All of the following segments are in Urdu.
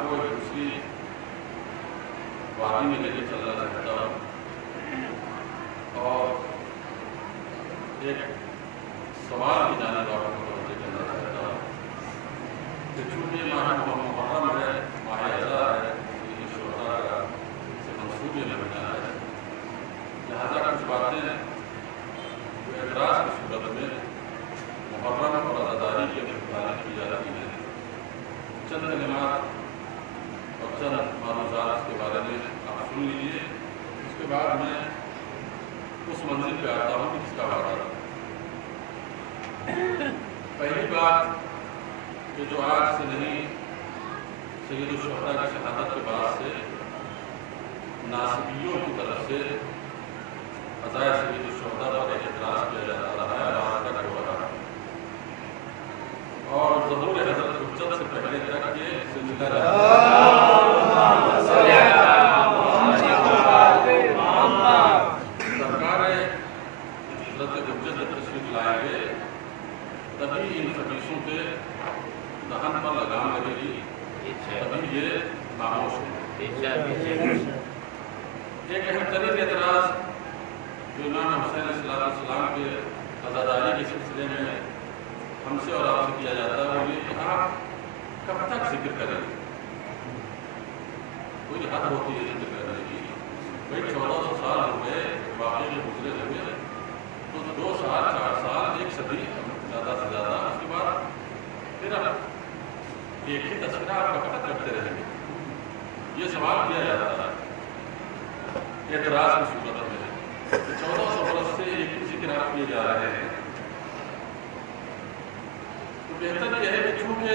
آپ کو ایک دوسری وادی میں لے کے چلنا چاہتا ہوں اور ایک سوال کی جانب آپ کو توجہ کرنا چاہتا ہوں کہ چونکہ ماہ محرم ہے، ماہ اعزا ہے، عید شہداء کا سے منسوبے میں بنا ہے، لہٰذا کچھ باتیں جو اعتراض کی صورت میں محرم اور عزاداری کے متعلق کی جاتی ہیں، چند کلمات اور چند معروضات کے بارے میں آپ سن لیجیے۔ اس کے بعد میں اس منزل پہ آتا ہوں کہ جس کا وعدہ تھا۔ پہلی بات کہ جو آج سے نہیں، سید الشہداء کی شہادت کے بعد سے ناصبیوں کی طرف سے عزائے سید الشہداء پر اعتراض کیا جاتا رہا ہے، رابطہ کا ہو رہا ہے، اور ظہور حضرت حجت سے پہلے تک یہ سلسلہ سرکار حضرت حجت جب تشریف لائیں گے تبھی ان حدیثوں پہ دہن پر لگام لگے گی، تبھی یہ خاموش ہوگی۔ ایک اہم ترین اعتراض جو امام حسین علیہ السلام کے عزاداری کے سلسلے میں ہم سے اور آپ سے کیا جاتا ہے وہ یہ کہ آپ کب تک ذکر کریں گے؟ کوئی حد ہوتی ہے ذکر کرنے کی۔ بھائی 1400 سال ہو گئے واقعے میں گزرے ہوئے، تو 2 سال 4 سال 1 صدی زیادہ سے زیادہ، اس کے بعد پھر اب ایک ہی تذکرہ آپ کب تک کرتے رہیں گے؟ یہ سوال کیا جاتا ہے اعتراض کی صورت میں کہ 1400 برس سے ایک ہی ذکر آپ کیے جا رہے ہیں۔ تو بہتر یہ ہے کہ چونکہ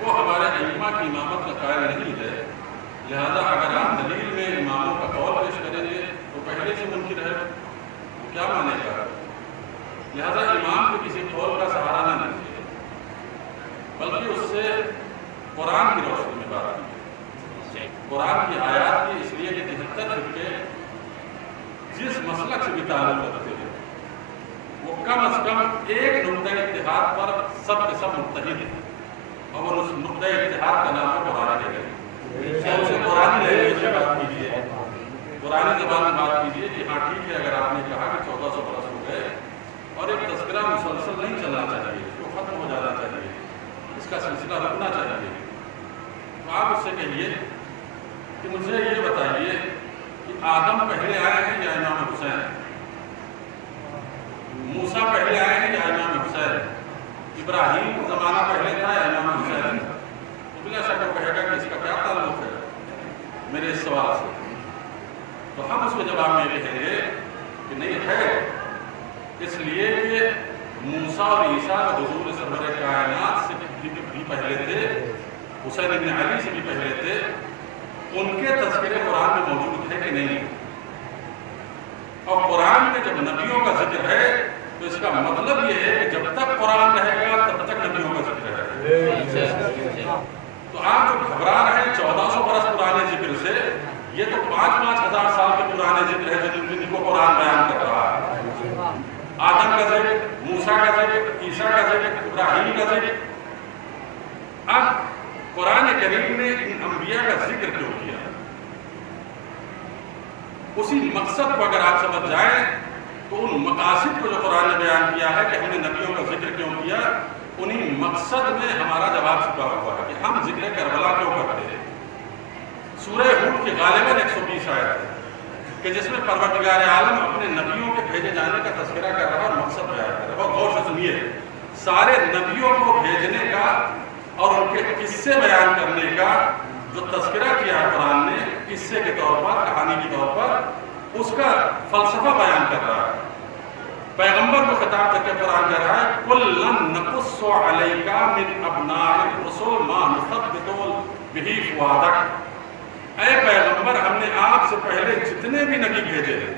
وہ ہمارے ائمہ کی امامت کا قائل نہیں ہے، لہذا اگر آپ دلیل میں اماموں کا قول پیش کریں گے تو پہلے سے منکر ہے، وہ کیا مانے گا؟ لہذا امام کو کسی قول کا سہارا نہ لیجیے، بلکہ اس سے قرآن کی روشنی میں بات کیجیے۔ قرآن کی آیات کی، اس لیے کہ 73 فرقے جس مسلک سے بھی تعلق رکھتے ہیں وہ کم از کم ایک نقطۂ اتحاد پر سب کے سب متحد ہیں، اور اس نقطۂ اتحاد کا نام ہے قرآن کریم۔ اسے قرآنی لینگویج میں بات کیجیے، قرآنی زبان میں بات کیجیے کہ ہاں ٹھیک ہے، اگر آپ نے کہا کہ 1400 برس ہو گئے اور ایک تذکرہ مسلسل نہیں چلنا چاہیے، وہ ختم ہو جانا چاہیے، اس کا سلسلہ رکنا چاہیے، تو آپ اس سے کہیے کہ مجھے یہ بتائیے کہ آدم پہلے آئے ہیں یا امام حسین؟ موسیٰ پہلے آئے ہیں یا امام حسین؟ ابراہیم زمانہ پہلے تھا یا امام حسین؟ تو بلا شک وہ کہے گا کہ اس کا کیا تعلق ہے میرے اس سوال سے؟ تو ہم اس کے جواب میں کہیں گے کہ نہیں ہے، اس لیے کہ موسیٰ اور عیسیٰ کا حضور سرور کائنات سے بھی پہلے تھے، حسین ابن علی سے بھی پہلے تھے، ان کے تذکرے قرآن میں موجود ہے کہ نہیں؟ اور قرآن میں جب نبیوں کا ذکر ہے تو اس کا مطلب یہ ہے کہ جب تک قرآن رہے گا تب تک نبیوں کا ذکر ہے۔ تو آپ جو گھبرا رہے ہیں 1400 برس پرانے ذکر سے، یہ تو 5-5 ہزار سال کے پرانے ذکر ہے جن کو قرآن بیان کر رہا ہے۔ آدم کا ذکر، موسیٰ کا ذکر، عیسیٰ کا ذکر، ابراہیم کا ذکر۔ اب قرآن کریم نے ان انبیاء کا ذکر کیوں کیا؟ اسی مقصد کو اگر آپ سمجھ جائیں تو ان مقاصد کو جو قرآن نے بیان کیا ہے کہ ہم نے نبیوں کا ذکر کیوں کیا، انہی مقصد میں ہمارا جواب چھپا ہوا ہے کہ ہم ذکر کربلا کیوں کرتے ہیں۔ سورہ ہود کی غالباً 120 آیت ہے کہ جس میں پروردگار عالم اپنے نبیوں کے بھیجے جانے کا تذکرہ کر رہا ہے اور مقصد بیان کر رہا ہے۔ اور غور سے سنیے، سارے نبیوں کو بھیجنے کا اور ان کے قصے بیان کرنے کا جو تذکرہ کیا ہے قرآن نے، قصے کے طور پر، کہانی کے طور پر، اس کا فلسفہ بیان کر رہا ہے۔ پیغمبر کو خطاب کر کے قرآن کہہ رہا ہے کُلًا نَقُصُّ عَلَيْكَ مِنْ أَبْنَاءِ الرُّسُلِ مَا نُثَبِّتُ بِهِ فُؤَادَكَ۔ اے پیغمبر، ہم نے آپ سے پہلے جتنے بھی نبی بھیجے ہیں،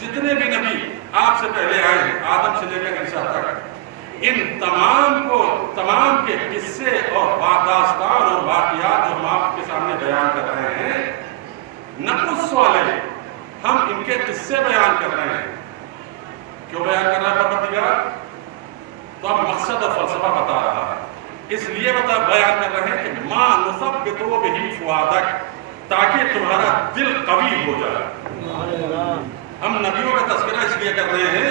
جتنے بھی نبی آپ سے پہلے آئے ہیں، آدم سے لے کر عیسیٰ تک، ان تمام کے قصے اور داستان اور واقعات جو ہم آپ کے سامنے بیان کر رہے ہیں، نقص والے، ہم ان کے قصے بیان کر رہے ہیں۔ کیوں بیان کر رہا ہے پروردگار؟ تو اب مقصد اور فلسفہ بتا رہا ہے اس لیے بیان کر رہے ہیں کہ ماں نثبتو بہ فؤادک، تاکہ تمہارا دل قوی ہو جائے۔ ہم نبیوں کا تذکرہ اس لیے کر رہے ہیں،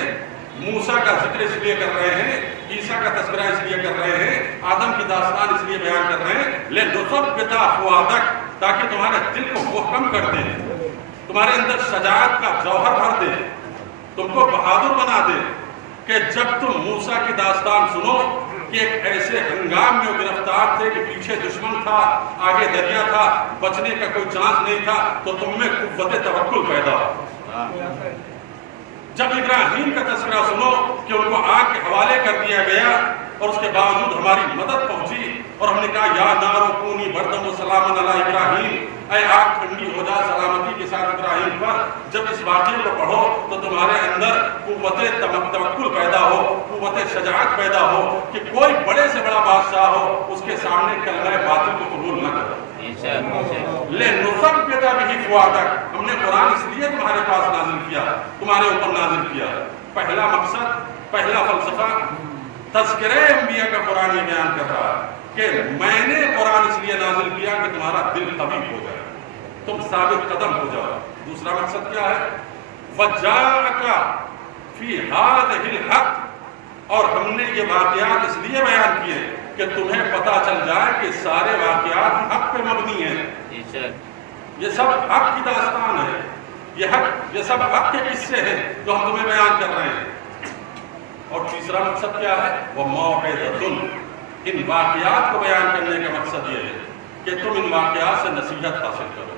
موسیٰ کا ذکر اس لیے کر رہے ہیں، عیسیٰ کا تذکرہ اس لیے کر رہے ہیں، آدم کی داستان اس لیے بیان کر رہے ہیں لنثبت فؤادک، تاکہ تمہارے دل کو محکم کر دیں، تمہارے اندر شجاعت کا جوہر بھر دے، تم کو بہادر بنا دے، کہ جب تم موسیٰ کی داستان سنو کہ ایک ایسے ہنگام میں وہ گرفتار تھے کہ پیچھے دشمن تھا، آگے دریا تھا، بچنے کا کوئی چانس نہیں تھا، تو تم میں قوت توکل پیدا ہو۔ جب ابراہیم کا تذکرہ سنو کہ ان کو آگ کے حوالے کر دیا گیا اور اس کے باوجود ہماری مدد پہنچی اور ہم نے کہا یا نار کونی بردم و سلام علی ابراہیم، اے آگ ٹھنڈی ہو جا سلامتی کے ساتھ ابراہیم پر، جب اس واقعے کو پڑھو تو تمہارے اندر قوت توکل پیدا ہو، قوت شجاعت پیدا ہو کہ کوئی بڑے سے بڑا بادشاہ ہو اس کے سامنے کلمہ باطل کو قبول نہ کرو۔ لنثبت بہ فؤادک، ہم نے قرآن اس لیے تمہارے پاس نازل کیا، تمہارے اوپر نازل کیا۔ پہلا مقصد، پہلا فلسفہ تذکرہ انبیاء کا قرآن یہ بیان کر رہا ہے کہ میں نے قرآن اس لیے نازل کیا کہ تمہارا دل قوی ہو جائے، تم ثابت قدم ہو جاؤ۔ دوسرا مقصد کیا ہے؟ وَجَاءَكَ فِي هَذِهِ الْحَقِّ، اور ہم نے یہ واقعات اس لیے بیان کیے کہ تمہیں پتہ چل جائے کہ سارے واقعات حق پہ مبنی ہیں، یہ سب حق کی داستان ہے، یہ سب حق کے قصے ہیں جو ہم تمہیں بیان کر رہے ہیں۔ اور تیسرا مقصد کیا ہے؟ وَمَوْعِظَةٌ، ان واقعات کو بیان کرنے کا مقصد یہ ہے کہ تم ان واقعات سے نصیحت حاصل کرو،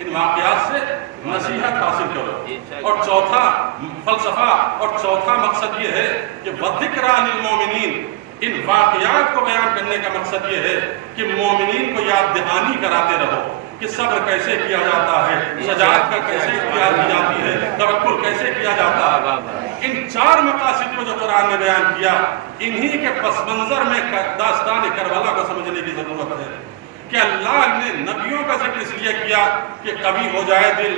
ان واقعات سے نصیحت حاصل کرو۔ اور چوتھا فلسفہ اور چوتھا مقصد یہ ہے کہ وَذِكْرَىٰ لِلْمُؤْمِنِينَ، ان واقعات کو بیان کرنے کا مقصد یہ ہے کہ مومنین کو یاد دہانی کراتے رہو کہ صبر کیسے کیا جاتا ہے، شجاعت کا کیسے اختیار کی جاتی ہے، توکل کیسے کیا جاتا ہے۔ ان چار مقاصد کو جو قرآن نے بیان کیا، انہی کے پس منظر میں داستان کربلا کو سمجھنے کی ضرورت ہے کہ اللہ نے نبیوں کا ذکر اس لیے کیا کہ قوی ہو جائے دل،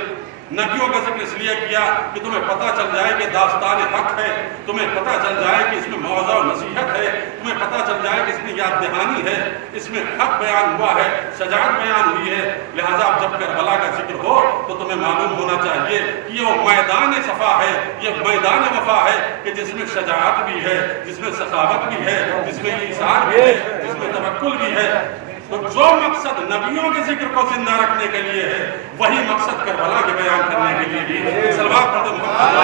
نبیوں کا ذکر اس لیے کیا کہ تمہیں پتہ چل جائے کہ داستان حق ہے، تمہیں پتہ چل جائے کہ اس میں موعظہ و نصیحت ہے، تمہیں پتہ چل جائے کہ اس میں یاد دہانی ہے، اس میں حق بیان ہوا ہے، شجاعت بیان ہوئی ہے۔ لہٰذا جب کربلا کا ذکر ہو تو تمہیں معلوم ہونا چاہیے کہ یہ میدان صفا ہے، یہ میدان وفا ہے کہ جس میں شجاعت بھی ہے، جس میں سخاوت بھی ہے، جس میں ایثار بھی ہے، جس میں توکل بھی ہے۔ تو جو مقصد نبیوں کے ذکر کو زندہ رکھنے کے لیے ہے، وہی مقصد کربلا کے بیان کرنے کے لیے بھی۔ صلوات پڑھتے محمد۔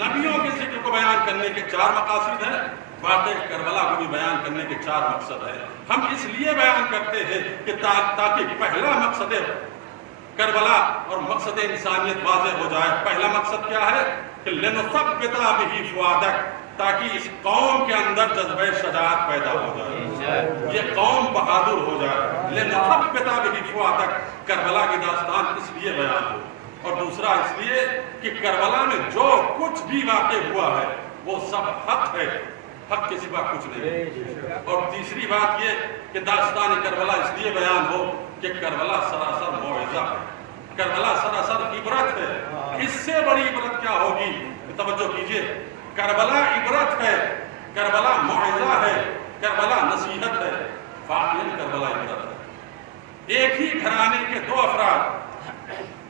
نبیوں کے ذکر کو بیان کرنے کے چار مقاصد ہیں، واقعہ کربلا کو بھی بیان کرنے کے چار مقصد ہیں۔ ہم اس لیے بیان کرتے ہیں کہ تاکہ پہلا مقصد کربلا اور مقصد انسانیت واضح ہو جائے۔ پہلا مقصد کیا ہے کہ لنثبت بہ فؤادک، تاکہ اس قوم کے اندر جذبہ شجاعت پیدا ہو جائے، یہ قوم بہادر ہو جائے۔ لنثبت بہ فؤادک، کربلا کی داستان اس لیے بیان ہو۔ اور دوسرا اس لیے کہ کربلا میں جو کچھ بھی واقع ہوا ہے وہ سب حق ہے، حق کے سوا کچھ نہیں۔ اور تیسری بات یہ کہ داستان کربلا اس لیے بیان ہو کہ کربلا سراسر موعظہ ہے، کربلا سراسر عبرت ہے۔ اس سے بڑی عبرت کیا ہوگی؟ توجہ کیجئے، کربلا عبرت ہے، کربلا موعظہ ہے، کربلا نصیحت ہے، واقعاً کربلا عبرت ہے۔ ایک ہی گھرانے کے دو افراد،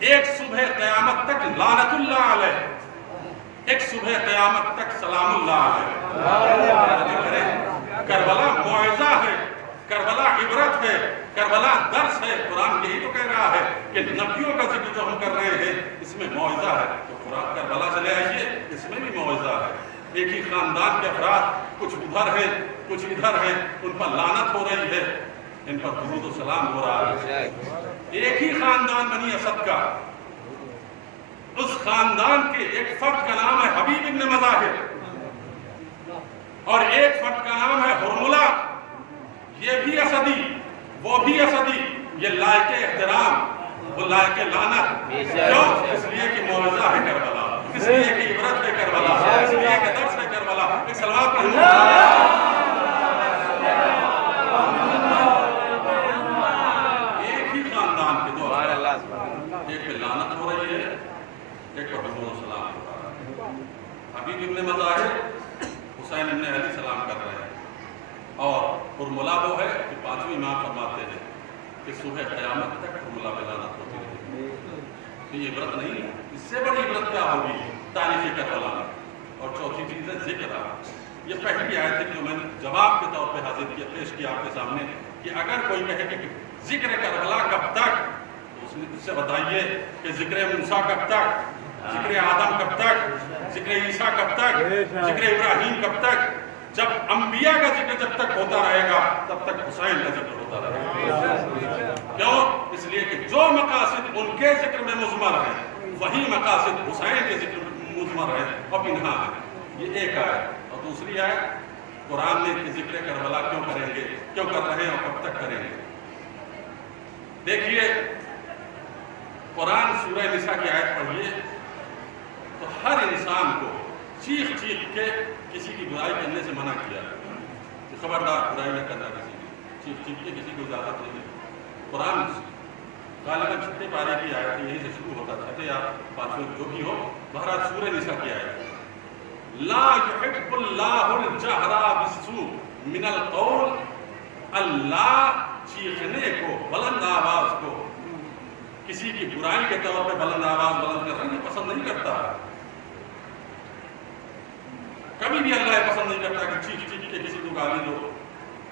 ایک صبح قیامت تک لعنت اللہ علیہ، ایک صبح قیامت تک سلام اللہ علیہ۔ کربلا موعظہ ہے، کربلا عبرت ہے، کربلا درس ہے۔ قرآن یہی تو کہہ رہا ہے کہ نبیوں کا ذکر جو ہم کر رہے ہیں اس میں موعظہ ہے، تو قرآن کربلا سے لے آئیے، اس میں بھی موعظہ ہے۔ ایک ہی خاندان کے افراد، کچھ ادھر ہیں کچھ ادھر ہیں، ان پر لعنت ہو رہی ہے، ان پر درود و سلام ہو رہا ہے۔ ایک ہی خاندان بنی اسد کا، اس خاندان کے ایک فرد کا نام ہے حبیب ابن مظاہر اور ایک فرد کا نام ہے حرملہ، یہ بھی اسدی وہ بھی اسدی، یہ لائق احترام وہ لائق لعنت۔ کیوں؟ اس لیے کہ موعظہ ہے کربلا، اس لیے کہ عبرت ہے کربلا، اس لیے کہ درس ہے کربلا۔ ایک صلوات پڑھیں۔ ایک ہی خاندان کے دو افراد، ایک پہ لعنت ہو رہی ہے، ایک پر درود و سلام ہو رہا ہے۔ حسین ابن علی سلام کر رہے ہیں، اور ارملا وہ ہے کہ پانچویں امام فرماتے ہیں کہ صبح قیامت تک ارملا پہ لعنت ہوتی رہے. تو یہ عبرت نہیں ہے، اس سے بڑی عبرت کیا ہوگی تاریخ کربلا میں. اور چوتھی چیز ہے ذکر. یہ پہلی آیت ہے جو میں نے جواب کے طور پہ حاضر کیا، پیش کیا آپ کے سامنے، کہ اگر کوئی کہے کہ ذکر کربلا کب تک، تو اس سے بتائیے کہ ذکر موسیٰ کب تک، ذکر آدم کب تک، ذکر عیسیٰ کب تک، ذکر ابراہیم کب تک. جب انبیاء کا ذکر جب تک ہوتا رہے گا تب تک حسین کا ذکر ہوتا رہے گا. کیوں؟ اس لیے کہ جو مقاصد ان کے ذکر میں مضمر ہیں وہی مقاصد حسین کے ذکر میں مضمر ہیں اور بنہا ہیں. یہ ایک آیت. اور دوسری آیت قرآن نے کہ ذکر کربلا کیوں کریں گے، کیوں کر رہے ہیں اور کب تک کریں گے. دیکھیے قرآن سورہ نساء کی آیت پڑھیے تو ہر انسان کو چیخ چیخ کے کسی کی برائی کرنے سے منع کیا کہ خبردار برائی نہ کرنا کسی کی، چیخ چیخ کے کسی کو اجازت نہیں. قرآن غالباً چھٹے پارے کی آیت یہیں سے شروع ہوتا، چھٹے یا پانچویں جو بھی ہو، بہرحال سورہ نساء کی آیت. لا يحب اللہ الجہر بالسوء من القول. اللہ چیخنے کو، بلند آواز کو، کسی کی برائی کے طور پہ بلند آواز بلند کرنا یہ پسند نہیں کرتا. کبھی بھی اللہ یہ پسند نہیں کرتا کہ چیخ چیخ کے کسی کو گالی دو،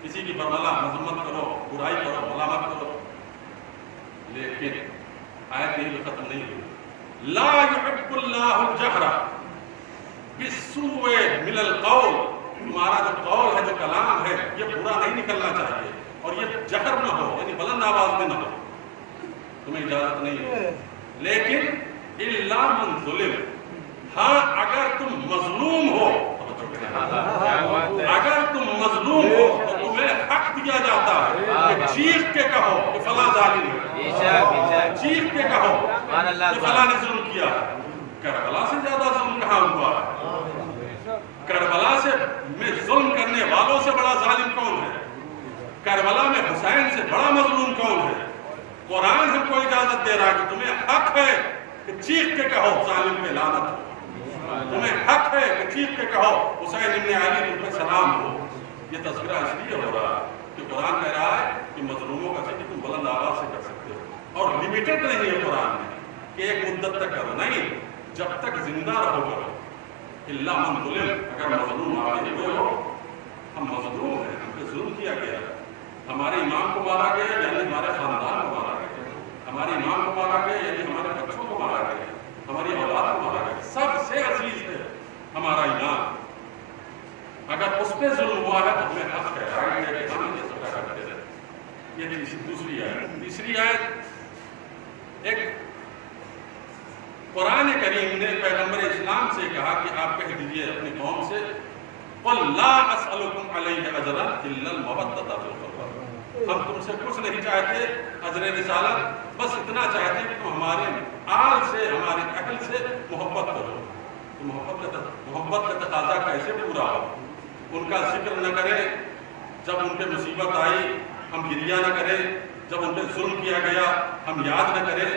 کسی کی برملا مذمت کرو، برائی کرو، ملامت کرو. لیکن آیت یہی ختم نہیں ہوئی. لا يحب اللہ الجہر بالسوء من القول. تمہارا جو قول ہے، جو کلام ہے، یہ برا نہیں نکلنا چاہیے اور یہ جہر نہ ہو، یعنی بلند آواز میں نہ ہو. تمہیں اجازت نہیں ہے. لیکن الا من ظلم. ہاں اگر تم مظلوم ہو، اگر تم مظلوم ہو تو تمہیں حق دیا جاتا ہے کہ چیخ کے کہو کہ فلاں ظالم ہے، چیخ کے کہو کہ فلاں نے ظلم کیا. کربلا سے زیادہ ظلم کہاں ہوا؟ کربلا سے میں ظلم کرنے والوں سے بڑا ظالم کون ہے؟ کربلا میں حسین سے بڑا مظلوم کون ہے؟ قرآن ہم کو اجازت دے رہا ہے کہ تمہیں حق ہے کہ چیخ کے کہو ظالم پہ لعنت ہو. تمہیں حق ہے کہ چیخ کے کہو حسین ابن علی تم پہ سلام ہو. یہ تذکرہ اس لیے ہو رہا ہے کہ قرآن کہہ رہا ہے کہ مظلوموں کا ذکر تم بلند آواز سے کر سکتے ہو. اور لمیٹڈ نہیں ہے قرآن میں کہ ایک مدت تک کرو، نہیں، جب تک زندہ رہو کرو. اللہ من ظلم. اگر مظلوم آگے ہوئے ہو، ہم مظلوم ہیں، ہم پہ ظلم کیا گیا، ہمارے امام کو مارا گیا یعنی ہمارے خاندان کو مارا گیا، ہمارے امام کو مارا گیا یعنی ہمارے بچوں کو مارا گیا، ہماری اولاد کو مارا گیا. سب سے عزیز ہے ہمارا ایمان. اگر اس پہ ظلم ہوا ہے تو ہمیں حق ہے کہ ہم یہ سب کرتے رہے. یہ دوسری آیت. تیسری آیت، ایک قرآن کریم نے پیغمبر اسلام سے کہا کہ آپ کہہ دیجئے اپنی قوم سے قُلْ لَا أَسْأَلُكُمْ عَلَيْهِ أَجْرًا إِلَّا الْمَوَدَّةَ فِي الْقُرْبَى. ہم تم سے کچھ نہیں چاہتے اجر رسالت، بس اتنا چاہتے ہیں کہ تم ہمارے آل سے، ہمارے اہل سے محبت کرو. تو محبت کا تقاضا کیسے پورا ہو؟ ان کا ذکر نہ کریں جب ان پہ مصیبت آئی، ہم گریہ نہ کریں جب ان پہ ظلم کیا گیا، ہم یاد نہ کریں،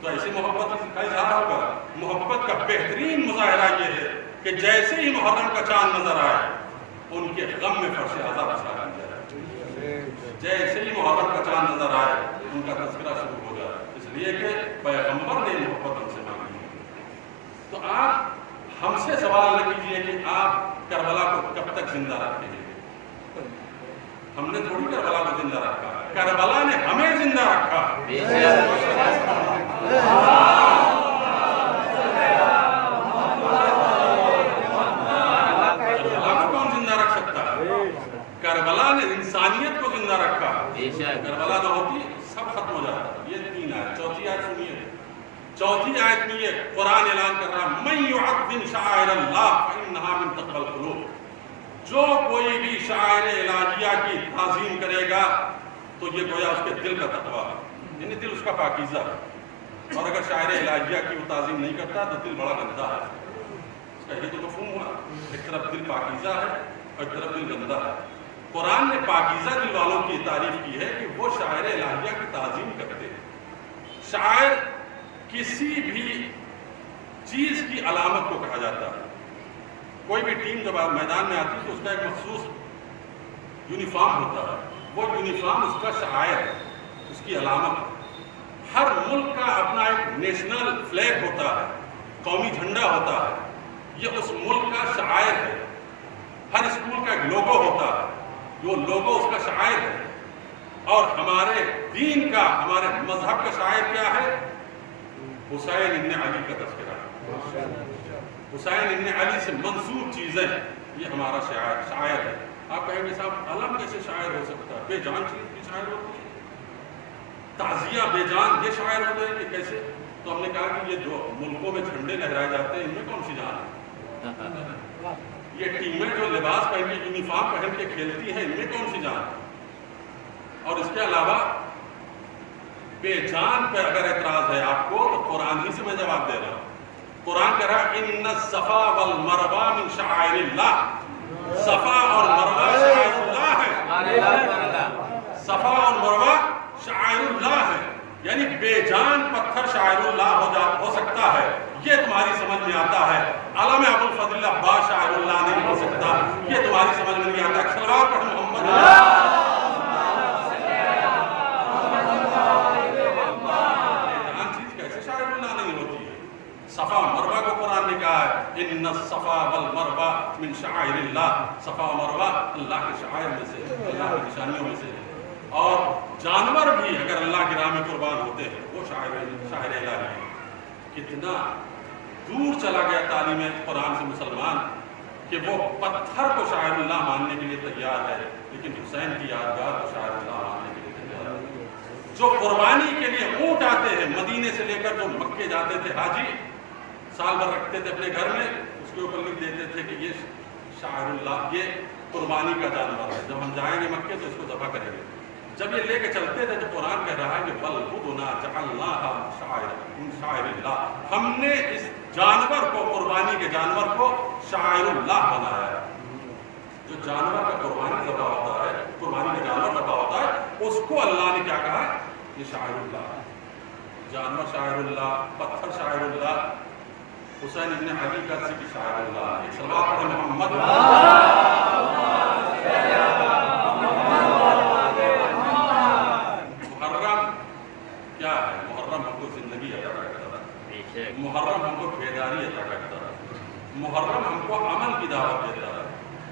تو ایسی محبت کا اظہار ہوگا. محبت کا بہترین مظاہرہ یہ ہے کہ جیسے ہی محرم کا چاند نظر آئے ان کے غم میں فرش عذاب بچھا دیا جائے. جیسے ہی محرم کا چاند نظر آئے ان کا تذکرہ شروع ہو جائے، اس لیے کہ پیغمبر نے محبت ہم سے مانگی. تو آپ ہم سے سوال نہ کیجیے کہ آپ کربلا کو کب تک زندہ رکھیں گے. ہم نے تھوڑی کربلا کو زندہ رکھا، کربلا نے ہمیں زندہ رکھا. کربلا کو کون زندہ رکھ سکتا ہے؟ کربلا نے انسانیت کو زندہ رکھا. کربلا نہ ہوتی سب ختم ہو جاتا. یہ تین آیت. چوتھی آیت سنیے. چوتھی آیت میں یہ قرآن اعلان کر رہا مَن يُعَظِّمْ شَعَائِرَ اللَّهِ فَإِنَّهَا مِن تَقْوَى الْقُلُوبِ. جو کوئی بھی شعائر الہیہ کی تعظیم کرے گا تو یہ گویا اس کے دل کا تقویٰ ہے، یعنی دل اس کا پاکیزہ ہے. اور اگر شاعر الہیہ کی وہ تعظیم نہیں کرتا تو دل بڑا گندا ہے. اس کا یہ تو مفہوم ہوا، ایک طرف دل پاکیزہ ہے اور ایک طرف دل گندا ہے. قرآن نے پاکیزہ دل والوں کی تعریف کی ہے کہ وہ شاعر الہیہ کی تعظیم کرتے ہیں. شاعر کسی بھی چیز کی علامت کو کہا جاتا ہے. کوئی بھی ٹیم جب میدان میں آتی ہے تو اس کا ایک مخصوص یونیفارم ہوتا ہے، وہ یونیفارم اس کا شعائر ہے، اس کی علامت ہے۔ ہر ملک کا اپنا ایک نیشنل فلیگ ہوتا ہے، قومی جھنڈا ہوتا ہے، یہ اس ملک کا شعائر ہے۔ ہر اسکول کا ایک لوگو ہوتا ہے، وہ لوگو اس کا شعائر ہے۔ اور ہمارے دین کا، ہمارے مذہب کا شاعر کیا ہے؟ حسین ابن علی کا تذکرہ۔ حسین ابن علی سے منسوب چیزیں، یہ ہمارا شاعر ہے۔ آپ کہیں گے صاحب علم کیسے شاعر ہو سکتا ہے؟ بے جان چیز بھی شاعر ہوتی ہے، تعزیہ بے جان یہ شاعر ہوتے ہیں کہ کیسے؟ تو ہم نے کہا کہ یہ جو ملکوں میں جھنڈے لہرائے جاتے ہیں ان میں کون سی جان ہے؟ یہ ٹیمیں جو لباس پہن کے، یونیفارم پہن کے کھیلتی ہیں، ان میں کون سی جان ہے؟ اور اس کے علاوہ بے جان پہ اگر اعتراض ہے آپ کو تو قرآن ہی سے میں جواب دے رہا ہوں۔ قرآن کہہ رہا ہے ان الصفا والمروہ من شعائر اللہ، صفا اور مروہ شعائر اللہ ہے۔ صفا اور مروہ شعائر اللہ ہے، یعنی بے جان پتھر شاعر اللہ ہو سکتا ہے، یہ تمہاری سمجھ میں آتا ہے۔ علامہ ابو الفضل عباس شاعر اللہ نہیں ہو سکتا، یہ تمہاری سمجھ میں نہیں آتا۔ صلوات پڑھ محمد۔ صفا مروہ کو قرآن نے کہا ہے ان الصفا والمروہ من شعائر اللہ، صفا و مروہ اللہ کے شعائر میں سے، اللہ کی نشانیوں میں سے۔ اور جانور بھی اگر اللہ کی راہ میں قربان ہوتے ہیں وہ شاعر الہی ہے۔ کتنا دور چلا گیا تعلیم قرآن سے مسلمان کہ وہ پتھر کو شاعر اللہ ماننے کے لیے تیار ہے، لیکن حسین کی یادگار کو شاعر اللہ ماننے کے لیے تیار ہے۔ جو قربانی کے لیے اونٹ آتے ہیں مدینے سے لے کر جو مکے جاتے تھے حاجی، سال بھر رکھتے تھے اپنے گھر میں، اس کے اوپر لکھ دیتے تھے کہ یہ شاعر اللہ، یہ قربانی کا جانور ہے، جب ہم جائیں گے مکے تو اس کو ذبح کریں گے۔ جب یہ لے کے چلتے تھے تو قرآن کہہ رہا ہے کہ بَلْ جَعَلْنَاهَا شَاعِرَ اللَّهِ، ہم نے اس جانور کو، قربانی کے جانور کو شاعر اللہ بنایا ہے۔ جو جانور کا قربانی ذبح ہوتا ہے، قربانی کا جانور ذبح ہوتا ہے، اس کو اللہ نے کیا کہا؟ یہ شاعر اللہ ہے۔ جانور شاعر اللہ، پتھر شاعر اللہ، حسین ابن علی کا ذکر شاعر اللہ ہے۔ صلوات پڑھیں محمد۔ محرم کیا ہے؟ محرم ہم کو زندگی عطا کرتا ہے، محرم ہم کو بیداری عطا کرتا ہے، محرم ہم کو عمل کی دعوت دیتا ہے،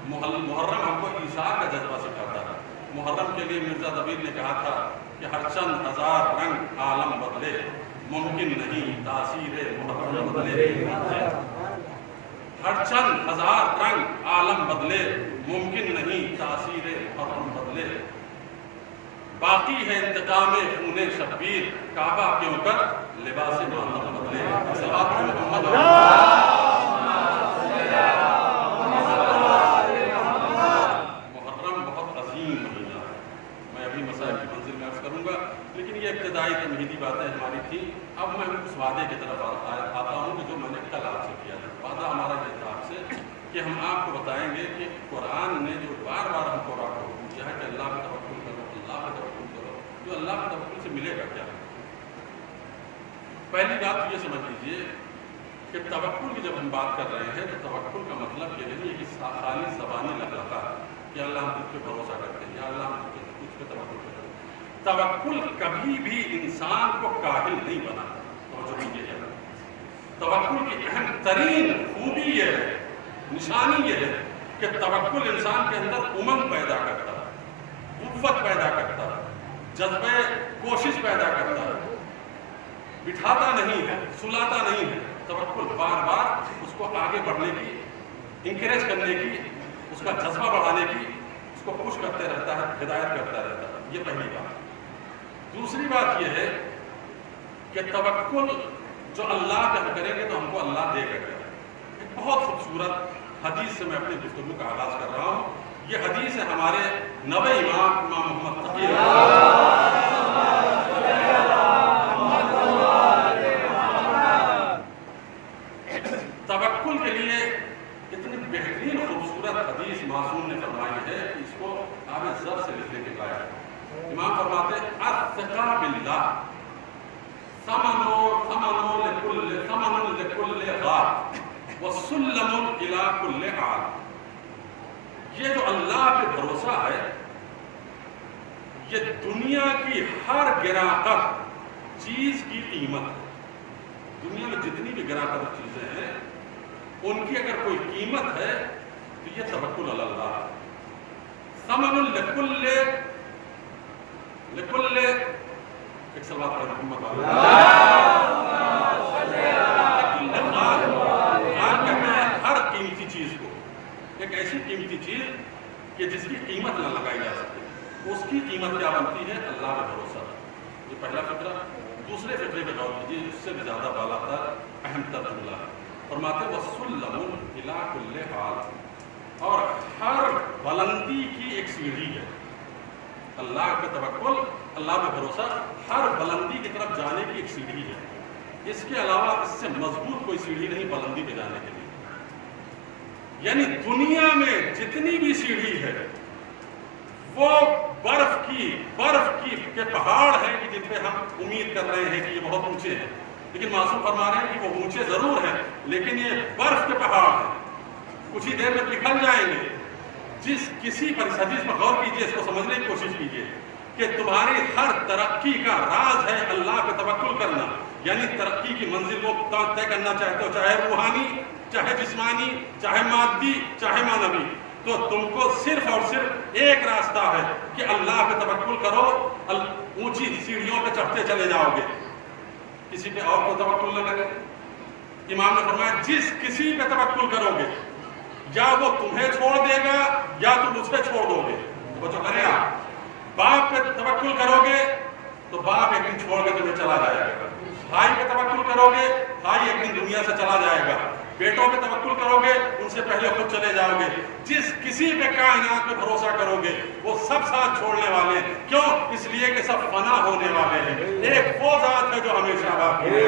محرم ہم کو ایثار کا جذبہ سکھاتا ہے۔ محرم کے لیے مرزا دبیر نے کہا تھا کہ ہر چند ہزار رنگ عالم بدلے، ممکن نہیں تاثیر محرم بدلے۔ ہر چند ہزار رنگ عالم بدلے، ممکن نہیں تاثیر محرم بدلے۔ باقی ہے انتقام خون شبیر، کعبہ کے اوپر لباس ماتم بدلے۔ صلوات محمد۔ محرم بہت عظیم مہینہ ہے، میں ابھی مسائل کی منزل میں عرض کروں گا، لیکن یہ ابتدائی تمہیدی باتیں ہماری تھیں۔ اب میں اس وعدے کی طرف آتا ہوں کہ جو میں نے کل آپ سے کیا تھا۔ وعدہ ہمارا یہ تھا آپ سے کہ ہم آپ کو بتائیں گے کہ قرآن نے جو بار بار ہم کو حکم کیا ہے کہ اللہ پہ توکل کرو، اللہ پہ توکل کرو، جو اللہ پہ توکل سے ملے گا کیا؟ پہلی بات یہ سمجھ لیجیے کہ توکل کی جب ہم بات کر رہے ہیں تو توکل کا مطلب یہ نہیں ہے کہ خالی زبانی لگاتا ہے کہ اللہ ہم تجھ پہ بھروسہ کرتے ہیں یا اللہ ہم تجھ پہ توکل کرتے ہیں۔ توکل کبھی بھی انسان کو کاہل نہیں بناتا۔ توکل کی اہم ترین خوبی یہ ہے، نشانی یہ ہے کہ توکل انسان کے اندر امنگ پیدا کرتا ہے، قوت پیدا کرتا ہے، جذبہ کوشش پیدا کرتا ہے، بٹھاتا نہیں ہے، سلاتا نہیں ہے۔ توکل بار بار اس کو آگے بڑھنے کی، انکریج کرنے کی، اس کا جذبہ بڑھانے کی، اس کو پش کرتے رہتا ہے، ہدایت کرتا رہتا ہے۔ یہ پہلی بات۔ دوسری بات یہ ہے کہ توکل جو اللہ پہ ہم کریں گے تو ہم کو اللہ دے کر کریں۔ ایک بہت خوبصورت حدیث سے میں اپنی گفتگو کا آغاز کر رہا ہوں۔ یہ حدیث ہے ہمارے نوے امام محمد تقی۔ توکل کے لیے اتنی بہترین خوبصورت حدیث معصوم نے فرمائی ہے کہ اس کو آب زر سے لکھنے کے لائق ہے۔ امام فرماتے ہیں الثقہ باللہ ثمن لکل غار وَسُلَّمٌ إِلَىٰ كُلِّ حَالٍ. یہ جو اللہ پہ بھروسہ ہے یہ دنیا کی ہر گراں تک چیز کی قیمت ہے. دنیا میں جتنی بھی گراں تک چیزیں ہیں ان کی اگر کوئی قیمت ہے تو یہ توکل علی اللہ ہے. ثمن لکل ایک سوال پر محمد ہر قیمتی چیز کو ایک ایسی قیمتی چیز کہ جس کی قیمت نہ لگائی جا سکے اس کی قیمت کیا بنتی ہے؟ اللہ پہ بھروسہ. یہ پہلا فقرہ. دوسرے فقرے پہ غور کیجیے اس سے بھی زیادہ بالا تر اہم تر جملہ ہے. فرماتے وَسُلَّمٌ إِلَىٰ كُلِّ حَالٍ. اور ہر بلندی کی ایک سیڑھی ہے. اللہ پہ توکل اللہ پہ بھروسہ ہر بلندی کی طرف جانے کی ایک سیڑھی ہے. اس کے علاوہ اس سے مضبوط کوئی سیڑھی نہیں بلندی پہ جانے کے لیے. یعنی دنیا میں جتنی بھی سیڑھی ہے وہ برف کی کے پہاڑ ہیں کہ جن پہ ہم امید کر رہے ہیں کہ یہ بہت اونچے ہیں. لیکن معصوم فرما رہے ہیں کہ وہ اونچے ضرور ہیں لیکن یہ برف کے پہاڑ ہیں کچھ ہی دیر میں پگھل جائیں گے. جس کسی پر اس حدیث پر غور کیجئے اس کو سمجھنے کی کوشش کیجئے کہ تمہاری ہر ترقی کا راز ہے اللہ پہ توکل کرنا. یعنی ترقی کی منزل وہ طے کرنا چاہتے ہو چاہے روحانی چاہے جسمانی چاہے مادی چاہے معنوی تو تم کو صرف اور صرف ایک راستہ ہے کہ اللہ پہ توکل کرو. اونچی سیڑھیوں پہ چڑھتے چلے جاؤ گے کسی پہ اور کو توکل نہ کرے. امام نے فرمایا جس کسی پہ توکل کرو گے یا وہ تمہیں چھوڑ دے گا یا تم اسے چھوڑ دو گے. وہ جو کرے آپ باپ پہ توکل کرو گے تو باپ ایک دن چھوڑ کے تمہیں چلا جائے گا. بھائی پہ توکل کرو گے بھائی ایک دن دنیا سے چلا جائے گا. بیٹوں پہ توکل کرو گے ان سے پہلے خود چلے جاؤ گے. جس کسی پہ کائنات پہ بھروسہ کرو گے وہ سب ساتھ چھوڑنے والے ہیں. کیوں؟ اس لیے کہ سب فنا ہونے والے ہیں. ایک وہ ذات ہے جو ہمیشہ باقی ہے.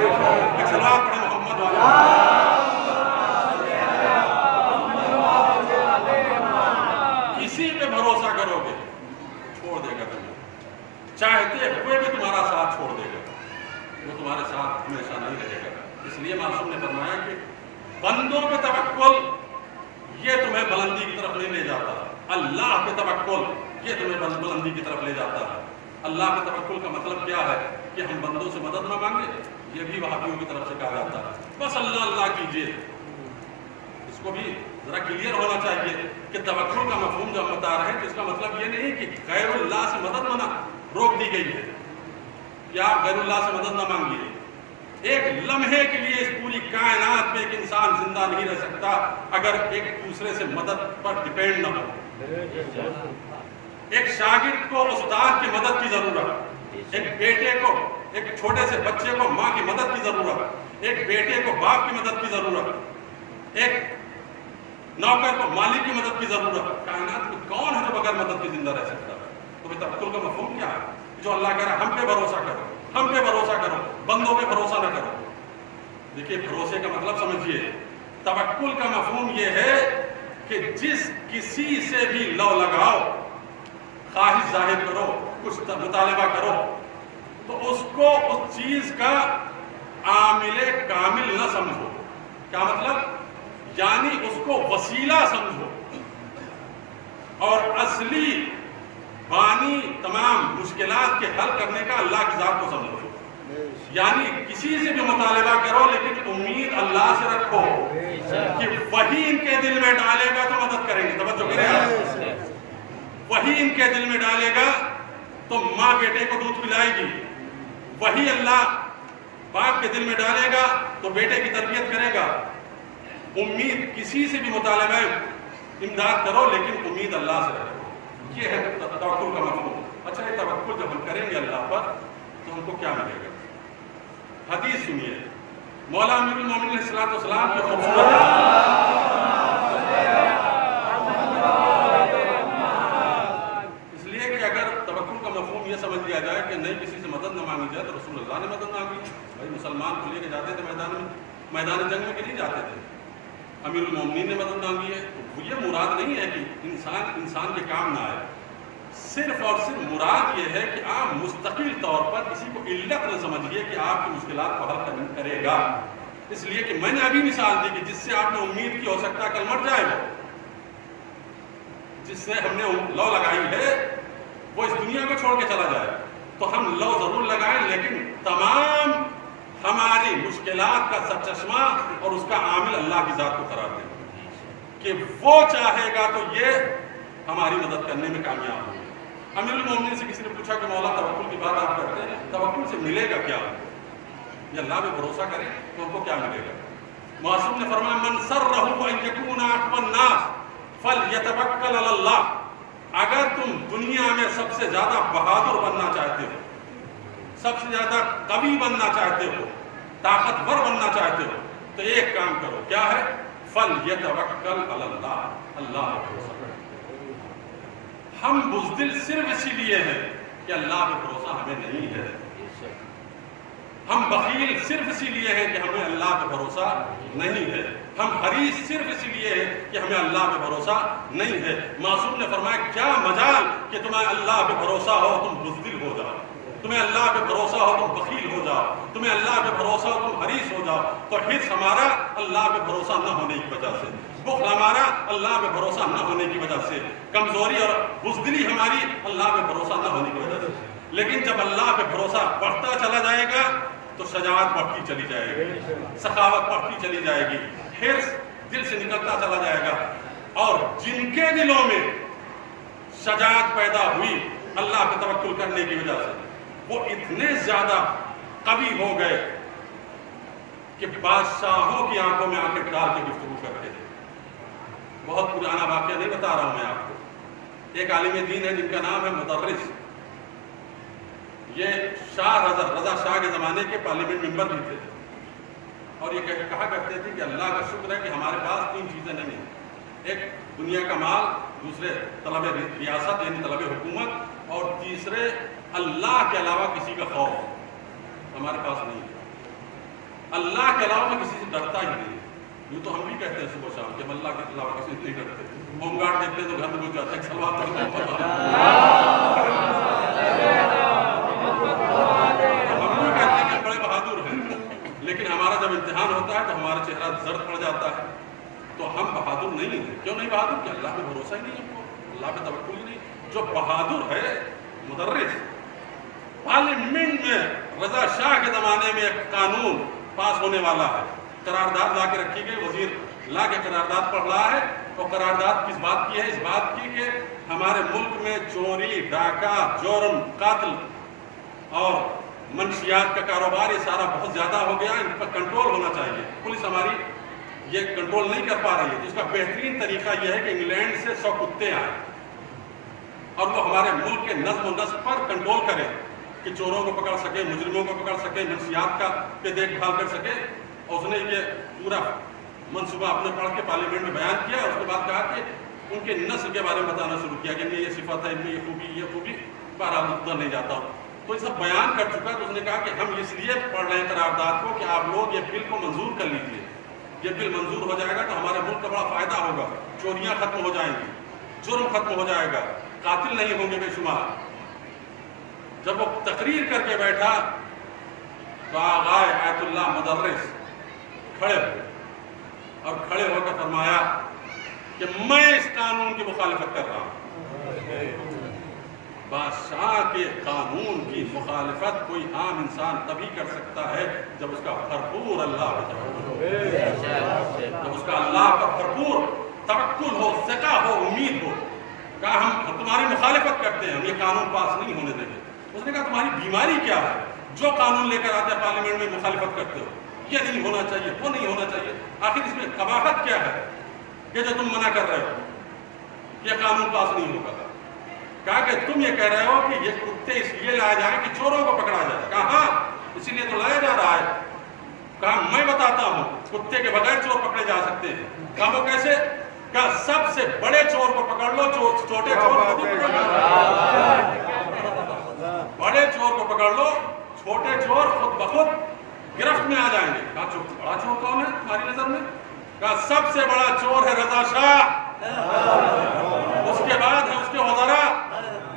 صلوات پڑھیں محمد والے. کسی پہ بھروسہ کرو گے چھوڑ دے گا تمہیں. چاہتے ہوئے بھی تمہارا ساتھ چھوڑ دے گا. وہ تمہارے ساتھ ہمیشہ نہیں رہے گا. اس لیے معصوم نے فرمایا کہ بندوں پہ توکل یہ تمہیں بلندی کی طرف نہیں لے جاتا. اللہ پہ توکل یہ تمہیں بلندی کی طرف لے جاتا ہے. اللہ پہ توکل کا مطلب کیا ہے کہ ہم بندوں سے مدد نہ مانگے. یہ بھی وہابیوں کی طرف سے کہا جاتا ہے. بس اللہ اللہ کیجئے. اس کو بھی ذرا کلیئر ہونا چاہیے کہ توکل کا مفہوم جب بتا رہے ہیں تو اس کا مطلب یہ نہیں کہ غیر اللہ سے مدد منع روک دی گئی ہے کہ آپ غیر اللہ سے مدد نہ مانگیے. ایک لمحے کے لیے اس پوری کائنات میں ایک انسان زندہ نہیں رہ سکتا اگر ایک دوسرے سے مدد پر ڈیپینڈ نہ ہو. ایک شاگرد کو استاد کی مدد کی ضرورت, ایک بیٹے کو, ایک چھوٹے سے بچے کو ماں کی مدد کی ضرورت, ایک بیٹے کو باپ کی مدد کی ضرورت, ایک نوکر کو مالک کی مدد کی ضرورت. کائنات میں کون ہے جو بغیر مدد کے زندہ رہ سکتا ہے؟ تو توکل کا مفہوم کیا ہے؟ جو اللہ کہہ رہا ہے ہم پہ بھروسہ کرو, ہم پہ بھروسہ کرو, بندوں پہ بھروسہ نہ کرو. دیکھیے بھروسے کا مطلب سمجھیے. توکل کا مفہوم یہ ہے کہ جس کسی سے بھی لو لگاؤ, خواہش ظاہر کرو, کچھ مطالبہ کرو تو اس کو اس چیز کا عامل کامل نہ سمجھو. کیا مطلب؟ یعنی اس کو وسیلہ سمجھو اور اصلی بانی تمام مشکلات کے حل کرنے کا اللہ کی ذات کو سمجھو. یعنی کسی سے بھی مطالبہ کرو لیکن امید اللہ سے رکھو کہ وہی ان کے دل میں ڈالے گا تو مدد کریں گے. توجہ کریں آپ. وہی ان کے دل میں ڈالے گا تو ماں بیٹے کو دودھ پلائے گی. وہی اللہ باپ کے دل میں ڈالے گا تو بیٹے کی تربیت کرے گا. امید کسی سے بھی مطالبہ امداد کرو لیکن امید اللہ سے رکھو. یہ ہے توکل کا مفہوم. اچھا یہ توکل جب ہم کریں گے اللہ پر تو ہم کو کیا ملے گا؟ حدیث سنیے. مولا امیر المومنین علیہ الصلوۃ والسلام کی خوبصورت اس لیے کہ اگر توکل کا مفہوم یہ سمجھ لیا جائے کہ نہیں کسی سے مدد نہ مانگی جائے تو رسول اللہ نے مدد مانگی. بھائی مسلمان کو لے کے جاتے تھے میدان جنگ میں کہ نہیں جاتے تھے. امیر المومنین نے مدد مانگی ہے. تو یہ مراد نہیں ہے کہ انسان کے کام نہ آئے. صرف اور صرف مراد یہ ہے کہ آپ مستقل طور پر کسی کو علت نہ سمجھیے کہ آپ کی مشکلات کو حل کرے گا. اس لیے کہ میں نے ابھی مثال دی کہ جس سے آپ نے امید کی ہو سکتا ہے کل مر جائے وہ، جس سے ہم نے لو لگائی ہے وہ اس دنیا کو چھوڑ کے چلا جائے، تو ہم لو ضرور لگائیں، لیکن تمام ہماری مشکلات کا سرچشمہ اور اس کا عامل اللہ کی ذات کو قرار دیں کہ وہ چاہے گا تو یہ ہماری مدد کرنے میں کامیاب ہوگا۔ امیر المومنین سے کسی نے پوچھا کہ مولا توکل کی بات آپ کرتے ہیں، توکل سے ملے گا کیا؟ یہ اللہ پہ بھروسہ کریں تو ہم کو کیا ملے گا؟ معصوم نے فرمایا من سرہ ان یکون اقوى الناس فلیتوکل علی اللہ، اگر تم دنیا میں سب سے زیادہ بہادر بننا چاہتے ہو، سب سے زیادہ قوی بننا چاہتے ہو، طاقتور بننا چاہتے ہو، تو ایک کام کرو، کیا ہے؟ فلیتوکل علی اللہ، اللہ پہ بھروسہ کرو۔ ہم بزدل صرف اسی لیے ہیں کہ اللہ پہ بھروسہ ہمیں نہیں ہے، ہم بخیل صرف اسی لیے ہیں کہ ہمیں اللہ پہ بھروسہ نہیں ہے، ہم حریص صرف اسی لیے ہیں کہ ہمیں اللہ پہ بھروسہ نہیں ہے۔ معصوم نے فرمایا کیا مجال کہ تمہیں اللہ پہ بھروسہ ہو تم بزدل ہو جاؤ، تمہیں اللہ پہ بھروسہ ہو تم بخیل ہو جاؤ، تمہیں اللہ پہ بھروسہ ہو تم حریص ہو جاؤ۔ تو حرص ہمارا اللہ پہ بھروسہ نہ ہونے کی وجہ سے، بخل ہمارا اللہ پہ بھروسہ نہ ہونے کی وجہ سے، کمزوری اور بزدلی ہماری اللہ پہ بھروسہ نہ ہونے کی وجہ سے۔ لیکن جب اللہ پہ بھروسہ بڑھتا چلا جائے گا تو شجاعت بڑھتی چلی جائے گی، سخاوت بڑھتی چلی جائے گی، حرص دل سے نکلتا چلا جائے گا، اور جن کے دلوں میں شجاعت پیدا ہوئی اللہ پہ توکل کرنے کی وجہ سے، وہ اتنے زیادہ قوی ہو گئے کہ بادشاہوں کی آنکھوں میں آنکھیں ڈال کے گفتگو کرتے تھے۔ بہت پرانا واقعہ نہیں بتا رہا ہوں میں آپ کو، ایک عالم دین ہے جن کا نام ہے مدرس، یہ شاہ رضا شاہ کے زمانے کے پارلیمنٹ ممبر بھی تھے، اور یہ کہا کرتے تھے کہ اللہ کا شکر ہے کہ ہمارے پاس تین چیزیں نہیں ہیں، ایک دنیا کا مال، دوسرے طلب ریاست یعنی طلب حکومت، اور تیسرے اللہ کے علاوہ کسی کا خوف ہمارے پاس نہیں ہے۔ اللہ کے علاوہ میں کسی سے ڈرتا ہی نہیں، یوں تو ہم بھی کہتے ہیں صبح شام کہ ہم اللہ کے علاوہ کسی سے نہیں ڈرتے، ہوم گارڈ دیکھتے ہیں تو گھر میں گھس جاتے ہیں سلوات پڑھتے ہیں، ہم بھی کہتے ہیں کہ بڑے بہادر ہیں، لیکن ہمارا جب امتحان ہوتا ہے تو ہمارا چہرہ زرد پڑ جاتا ہے، تو ہم بہادر نہیں ہیں۔ کیوں نہیں بہادر؟ کہ اللہ پہ بھروسہ ہی نہیں ہم کو، اللہ پہ توکل ہی نہیں۔ جو بہادر ہے مدرس، پارلیمنٹ میں رضا شاہ کے زمانے میں ایک قانون پاس ہونے والا ہے، قرارداد لا کے رکھی گئی، وزیر لا کے قرارداد پڑھ رہا ہے، اور قرارداد کس بات کی ہے؟ اس بات کی کہ ہمارے ملک میں چوری، ڈاکہ، جرم، قتل اور منشیات کا کاروبار یہ سارا بہت زیادہ ہو گیا، ان پر کنٹرول ہونا چاہیے۔ پولیس ہماری یہ کنٹرول نہیں کر پا رہی ہے، تو اس کا بہترین طریقہ یہ ہے کہ انگلینڈ سے 100 کتے آئیں اور وہ ہمارے ملک کے نظم و نسق پر کنٹرول کریں کہ چوروں کو پکڑ سکے، مجرموں کو پکڑ سکے، منشیات کا پہ دیکھ بھال کر سکے۔ اور اس نے یہ پورا منصوبہ اپنے پڑھ کے پارلیمنٹ میں بیان کیا، اور اس کے بعد کہا کہ ان کے نسل کے بارے میں بتانا شروع کیا کہ ان میں یہ صفت ہے، ان میں یہ خوبی، بہرحال ادھر نہیں جاتا ہوں۔ تو یہ سب بیان کر چکا، تو اس نے کہا کہ ہم اس لیے پڑھ رہے ہیں قرارداد کو کہ آپ لوگ یہ بل کو منظور کر لیجئے، یہ بل منظور ہو جائے گا تو ہمارے ملک کا بڑا فائدہ ہوگا، چوریاں ختم ہو جائیں گی، جرم ختم ہو جائے گا، قاتل نہیں ہوں گے بے شمار۔ جب وہ تقریر کر کے بیٹھا تو آغائے آیت اللہ مدرس کھڑے ہوئے، اور کھڑے ہو کر فرمایا کہ میں اس قانون کی مخالفت کر رہا ہوں۔ بادشاہ کے قانون کی مخالفت کوئی عام انسان تبھی کر سکتا ہے جب اس کا بھرپور اللہ پہ توکل ہو، جب اس کا اللہ پر بھرپور توکل ہو، ثقہ ہو، امید ہو۔ کہا ہم تمہاری مخالفت کرتے ہیں، ہم یہ قانون پاس نہیں ہونے دیں گے۔ اس نے کہا تمہاری بیماری کیا ہے؟ جو قانون لے کر آتے ہیں پارلیمنٹ میں مخالفت کرتے ہو، یہ نہیں ہونا چاہیے، وہ نہیں ہونا چاہیے، آخر اس میں قباحت کیا ہے کہ جو تم منع کر رہے ہو یہ قانون پاس نہیں ہوگا؟ کہا کہ تم یہ کہہ رہے ہو کہ یہ کتے اس لیے لائے جائیں کہ چوروں کو پکڑا جائے۔ کہا ہاں اسی لیے تو لایا جا رہا ہے۔ کہا میں بتاتا ہوں کتے کے بغیر چور پکڑے جا سکتے ہیں۔ کہا وہ کیسے؟ کہا سب سے بڑے چور کو پکڑ لو، چھوٹے چور کو بھی پکڑ لو، بڑے چور کو پکڑ لو، چھوٹے چور خود بخود گرفت میں آ جائیں گے۔ کہا بڑا چور کون ہے تمہاری نظر میں؟ کہا سب سے بڑا چور ہے رضا شاہ، اس کے بعد ہے اس کے وزراء۔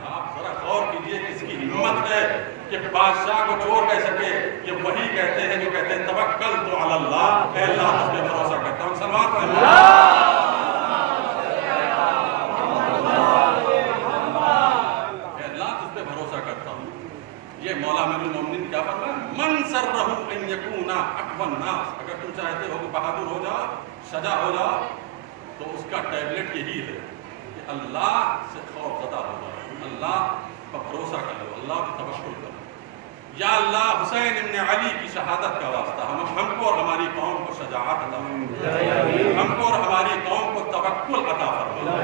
آپ ذرا غور کیجئے کس کی ہمت ہے کہ بادشاہ کو چور کہہ سکے، یہ وہی کہتے ہیں جو کہتے ہیں توکلت علی اللہ، اے اللہ تجھ پہ بھروسہ کرتا ہوں. صلوات پڑھیں. اللہ تجھ پہ بھروسہ کرتا ہوں. یہ مولا امیر المومنین کیا فرمایا؟ من سرہ ان یکون اقوی الناس. اگر تم چاہتے ہو کہ بہادر ہو جاؤ، شجاع ہو جاؤ، تو اس کا ٹیبلٹ یہی ہے کہ اللہ سے خوف زدہ ہو جاؤ، اللہ پر بھروسہ کرو، اللہ پر توکل کرو. یا اللہ حسین ابن علی کی شہادت کا واسطہ ہم کو اور ہماری قوم کو شجاعت عطا فرما، ہم کو اور ہماری قوم کو توکل عطا فرما،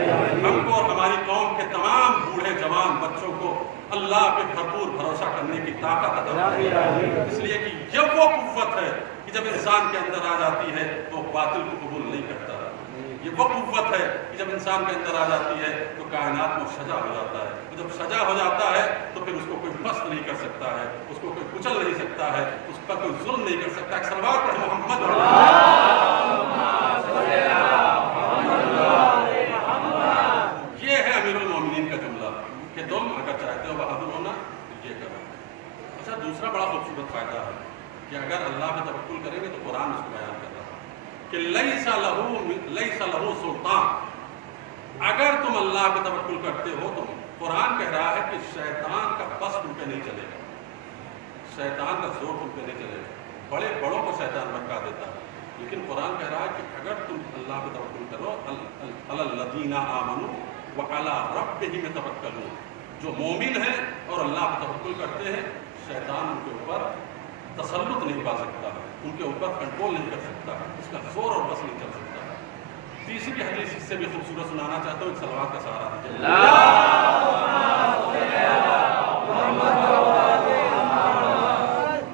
ہم کو اور ہماری قوم کے تمام بوڑھے جوان بچوں کو اللہ پہ بھرپور بھروسہ کرنے کی طاقت عطا فرما. اس لیے کہ یہ وہ قوت ہے کہ جب انسان کے اندر آ جاتی ہے تو باطل کو قبول نہیں کرتا. یہ وہ قوت ہے کہ جب انسان کے اندر آ جاتی ہے تو کائنات میں شجاع ہو جاتا ہے. جب شجاع ہو جاتا ہے تو پھر اس کو کوئی مست نہیں کر سکتا ہے، اس کو کوئی کچل نہیں سکتا ہے، اس پر کوئی ظلم نہیں کر سکتا. ایک صلوات پڑھیں محمد. یہ ہے امیر المومنین کا جملہ کہ تم اگر چاہتے ہو بہادر ہونا تو یہ کرو. اچھا، دوسرا بڑا خوبصورت فائدہ ہے کہ اگر اللہ پہ توکل کریں گے تو قرآن اس کو بیان کر رہا ہے کہ لیس لہ سلطان. اگر تم اللہ پہ توکل کرتے ہو تو قرآن کہہ رہا ہے کہ شیطان کا بس تم پہ نہیں چلے گا، شیطان کا زور تم پہ نہیں چلے گا. بڑے بڑوں کو شیطان بھٹکا دیتا ہے، لیکن قرآن کہہ رہا ہے کہ اگر تم اللہ پہ توکل کرو، علی الذین آمنوا وعلی ربہم یتوکلون، جو مومن ہیں اور اللہ پہ توکل کرتے ہیں، شیطان ان کے اوپر تسلط نہیں پا سکتا، ان کے اوپر کنٹرول نہیں کر سکتا، اس کا زور اور بس نہیں چل سکتا. تیسری حدیث اس سے بھی خوبصورت سنانا چاہتا ہوں، ایک صلوات کا سہارا دیجیے.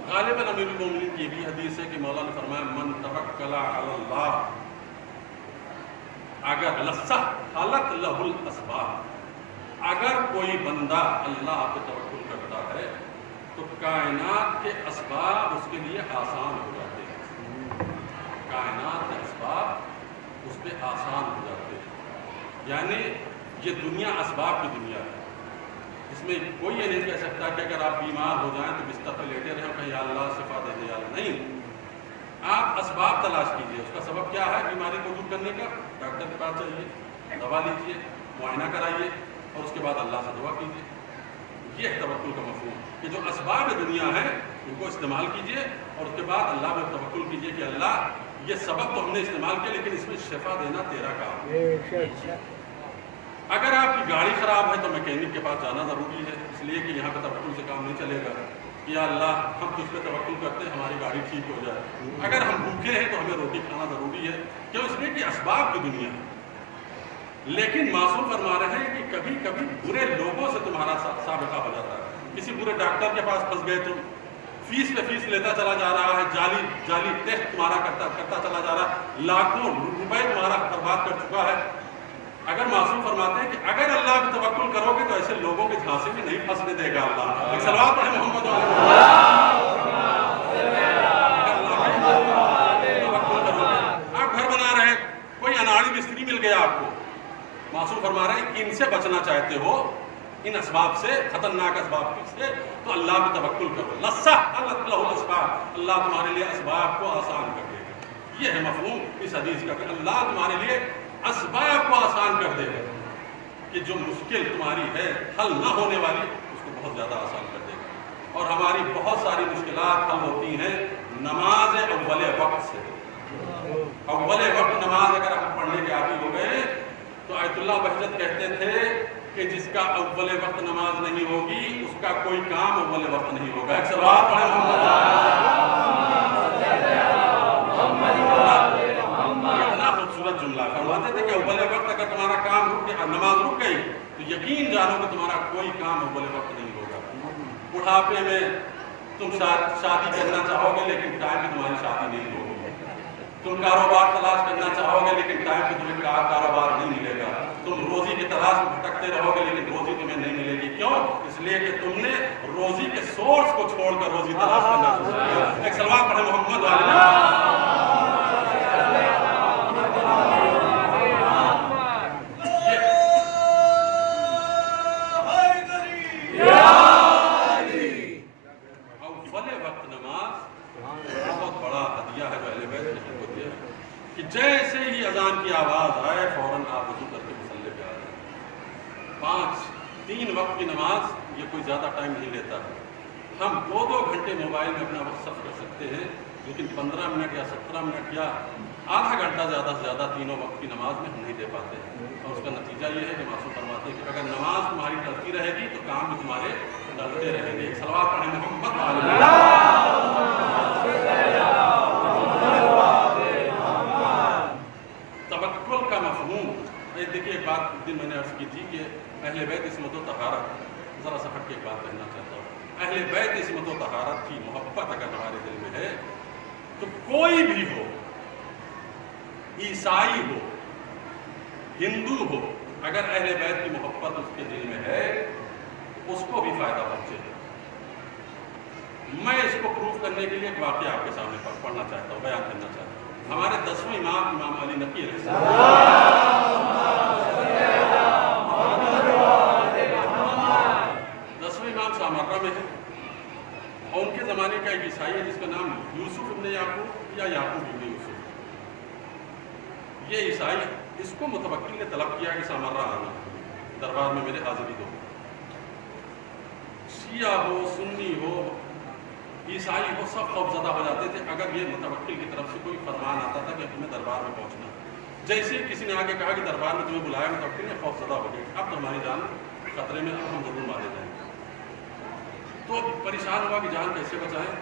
غالباً امیر المومنین کی یہ بھی حدیث ہے کہ مولا نے فرمایا من توکل علی اللہ، اگر لسہلت لہ الاسباب، اگر کوئی بندہ اللہ پہ توکل کرتا ہے تو کائنات کے اسباب اس کے لیے آسان ہو جاتے ہیں. کائنات کے اسباب اس پہ آسان ہو جاتے ہیں. یعنی یہ دنیا اسباب کی دنیا ہے. اس میں کوئی یہ نہیں کہہ سکتا کہ اگر آپ بیمار ہو جائیں تو بستر پہ لیٹے رہیں کہ یا اللہ شفا دے دے. یا اللہ نہیں، آپ اسباب تلاش کیجئے. اس کا سبب کیا ہے بیماری کو دور کرنے کا؟ ڈاکٹر کے پاس جائیے، دوا لیجیے، معائنہ کرائیے اور اس کے بعد اللہ سے دعا کیجیے. یہ ہے توکل کا مفہوم کہ جو اسباب دنیا ہیں ان کو استعمال کیجیے اور اس کے بعد اللہ میں توکل کیجیے کہ اللہ یہ سبب تو ہم نے استعمال کیا لیکن اس میں شفا دینا تیرا کام ہے. اگر آپ کی گاڑی خراب ہے تو میکینک کے پاس جانا ضروری ہے، اس لیے کہ یہاں پہ توکل سے کام نہیں چلے گا. یا اللہ ہم تجھ پہ توکل کرتے ہیں ہماری گاڑی ٹھیک ہو جائے. اگر ہم بھوکے ہیں تو ہمیں روٹی کھانا ضروری ہے، کیوں؟ اس لیے کہ اسباب کی دنیا ہے. لیکن معصوم فرما رہے ہیں کہ کبھی کبھی برے لوگوں سے تمہارا سابقہ ہو جاتا ہے. کسی برے ڈاکٹر کے پاس پھنس گئے، تم فیس پہ فیس لیتا چلا جا رہا ہے، جعلی ٹیسٹ تمہارا کرتا چلا جا رہا ہے، لاکھوں روپے تمہارا برباد کر چکا ہے. اگر معصوم فرماتے ہیں کہ اگر اللہ پہ توکل کرو گے تو ایسے لوگوں کے جھانسے میں نہیں پھنسنے دے گا اللہ. ایک صلوات پڑھیں محمد آپ گھر بنا رہے ہیں، کوئی اناڑی مستری مل گیا آپ کو، معصوم فرما رہے ہیں ان سے بچنا چاہتے ہو، ان اسباب سے، خطرناک اسباب سے، تو اللہ پہ توکل کرو. لسہلت لہ الاسباب، اللہ تمہارے لیے اسباب کو آسان کر دے گا. یہ ہے مفہوم اس حدیث کا کہ اللہ تمہارے لیے اسباب کو آسان کر دے گا، کہ جو مشکل تمہاری ہے حل نہ ہونے والی اس کو بہت زیادہ آسان کر دے گا. اور ہماری بہت ساری مشکلات حل ہوتی ہیں نماز اول وقت سے. اول وقت نماز اگر ہم پڑھنے کے عادی ہو گئے تو آیت اللہ بہجت کہتے تھے کہ جس کا اول وقت نماز نہیں ہوگی اس کا کوئی کام اول وقت نہیں ہوگا. ایک صلوات پڑھیں اتنا خوبصورت جملہ فرماتے تھے کہ اول وقت اگر تمہارا کام رک گیا، نماز رک گئی تو یقین جانو کہ تمہارا کوئی کام اول وقت نہیں ہوگا. بڑھاپے میں تم شادی کرنا چاہو گے لیکن ٹائم پہ تمہاری شادی نہیں ہوگی. تم کاروبار تلاش کرنا چاہو گے لیکن ٹائم پہ تمہیں کاروبار نہیں ملے گا. تم روزی کی تلاش میں بھٹکتے رہو گے لیکن روزی تمہیں نہیں ملے گی. کیوں؟ اس لیے کہ تم نے روزی کے سورس کو چھوڑ کر روزی تلاش کرنا شروع کیا. ایک صلوات پڑھیں محمد اول وقت نماز 3 وقت کی نماز یہ کوئی زیادہ ٹائم نہیں لیتا ہے. ہم 2 گھنٹے موبائل میں اپنا وقت صرف کر سکتے ہیں، لیکن 15 منٹ یا 17 منٹ یا آدھا گھنٹہ زیادہ سے زیادہ تینوں وقت کی نماز میں ہم نہیں دے پاتے ہیں. اور اس کا نتیجہ یہ ہے کہ معصوم فرماتے ہیں کہ اگر نماز تمہاری ٹلتی رہے گی تو کام بھی تمہارے ٹلتے رہیں گے. ایک صلوات پڑھیں محمد توکل کا مفہوم. دیکھیے ایک بات ایک دن میں نے عرض کی تھی کہ اہل بیت عصمت و طہارت، ذرا سا ہٹ کے ایک بات کہنا چاہتا ہوں. اہل بیت عصمت و طہارت کی محبت اگر ہمارے دل میں ہے تو کوئی بھی ہو، عیسائی ہو، ہندو ہو، اگر اہل بیت کی محبت اس کے دل میں ہے اس کو بھی فائدہ پہنچے گا. میں اس کو پروف کرنے کے لیے ایک واقعہ آپ کے سامنے پڑھنا چاہتا ہوں، بیان کرنا چاہتا ہوں. ہمارے 10ویں امام علی نقی علیہ السلام 10ویں امام سامرہ میں ہے، اور ان کے زمانے کا ایک عیسائی ہے جس کا نام یوسف ابن یعقوب یا یعقوب ابن یوسف. یہ عیسائی اس کو متوکل نے طلب کیا کہ سامرہ آنا، دربار میں میرے حاضری دو. شیعہ ہو، سنی ہو، عیسائی ہو، سب خوف زدہ ہو جاتے تھے اگر یہ متوکل کی طرف سے کوئی فرمان آتا تھا کہ تمہیں دربار میں پہنچنا. جیسے کسی نے آگے کہا کہ دربار میں تمہیں بلایا متوکل نے، خوف زدہ ہو گئے، اب تو ہماری جان خطرے میں، اب ہم ضرور مارے جائیں گے. تو پریشان ہوا کہ جان کیسے بچائیں.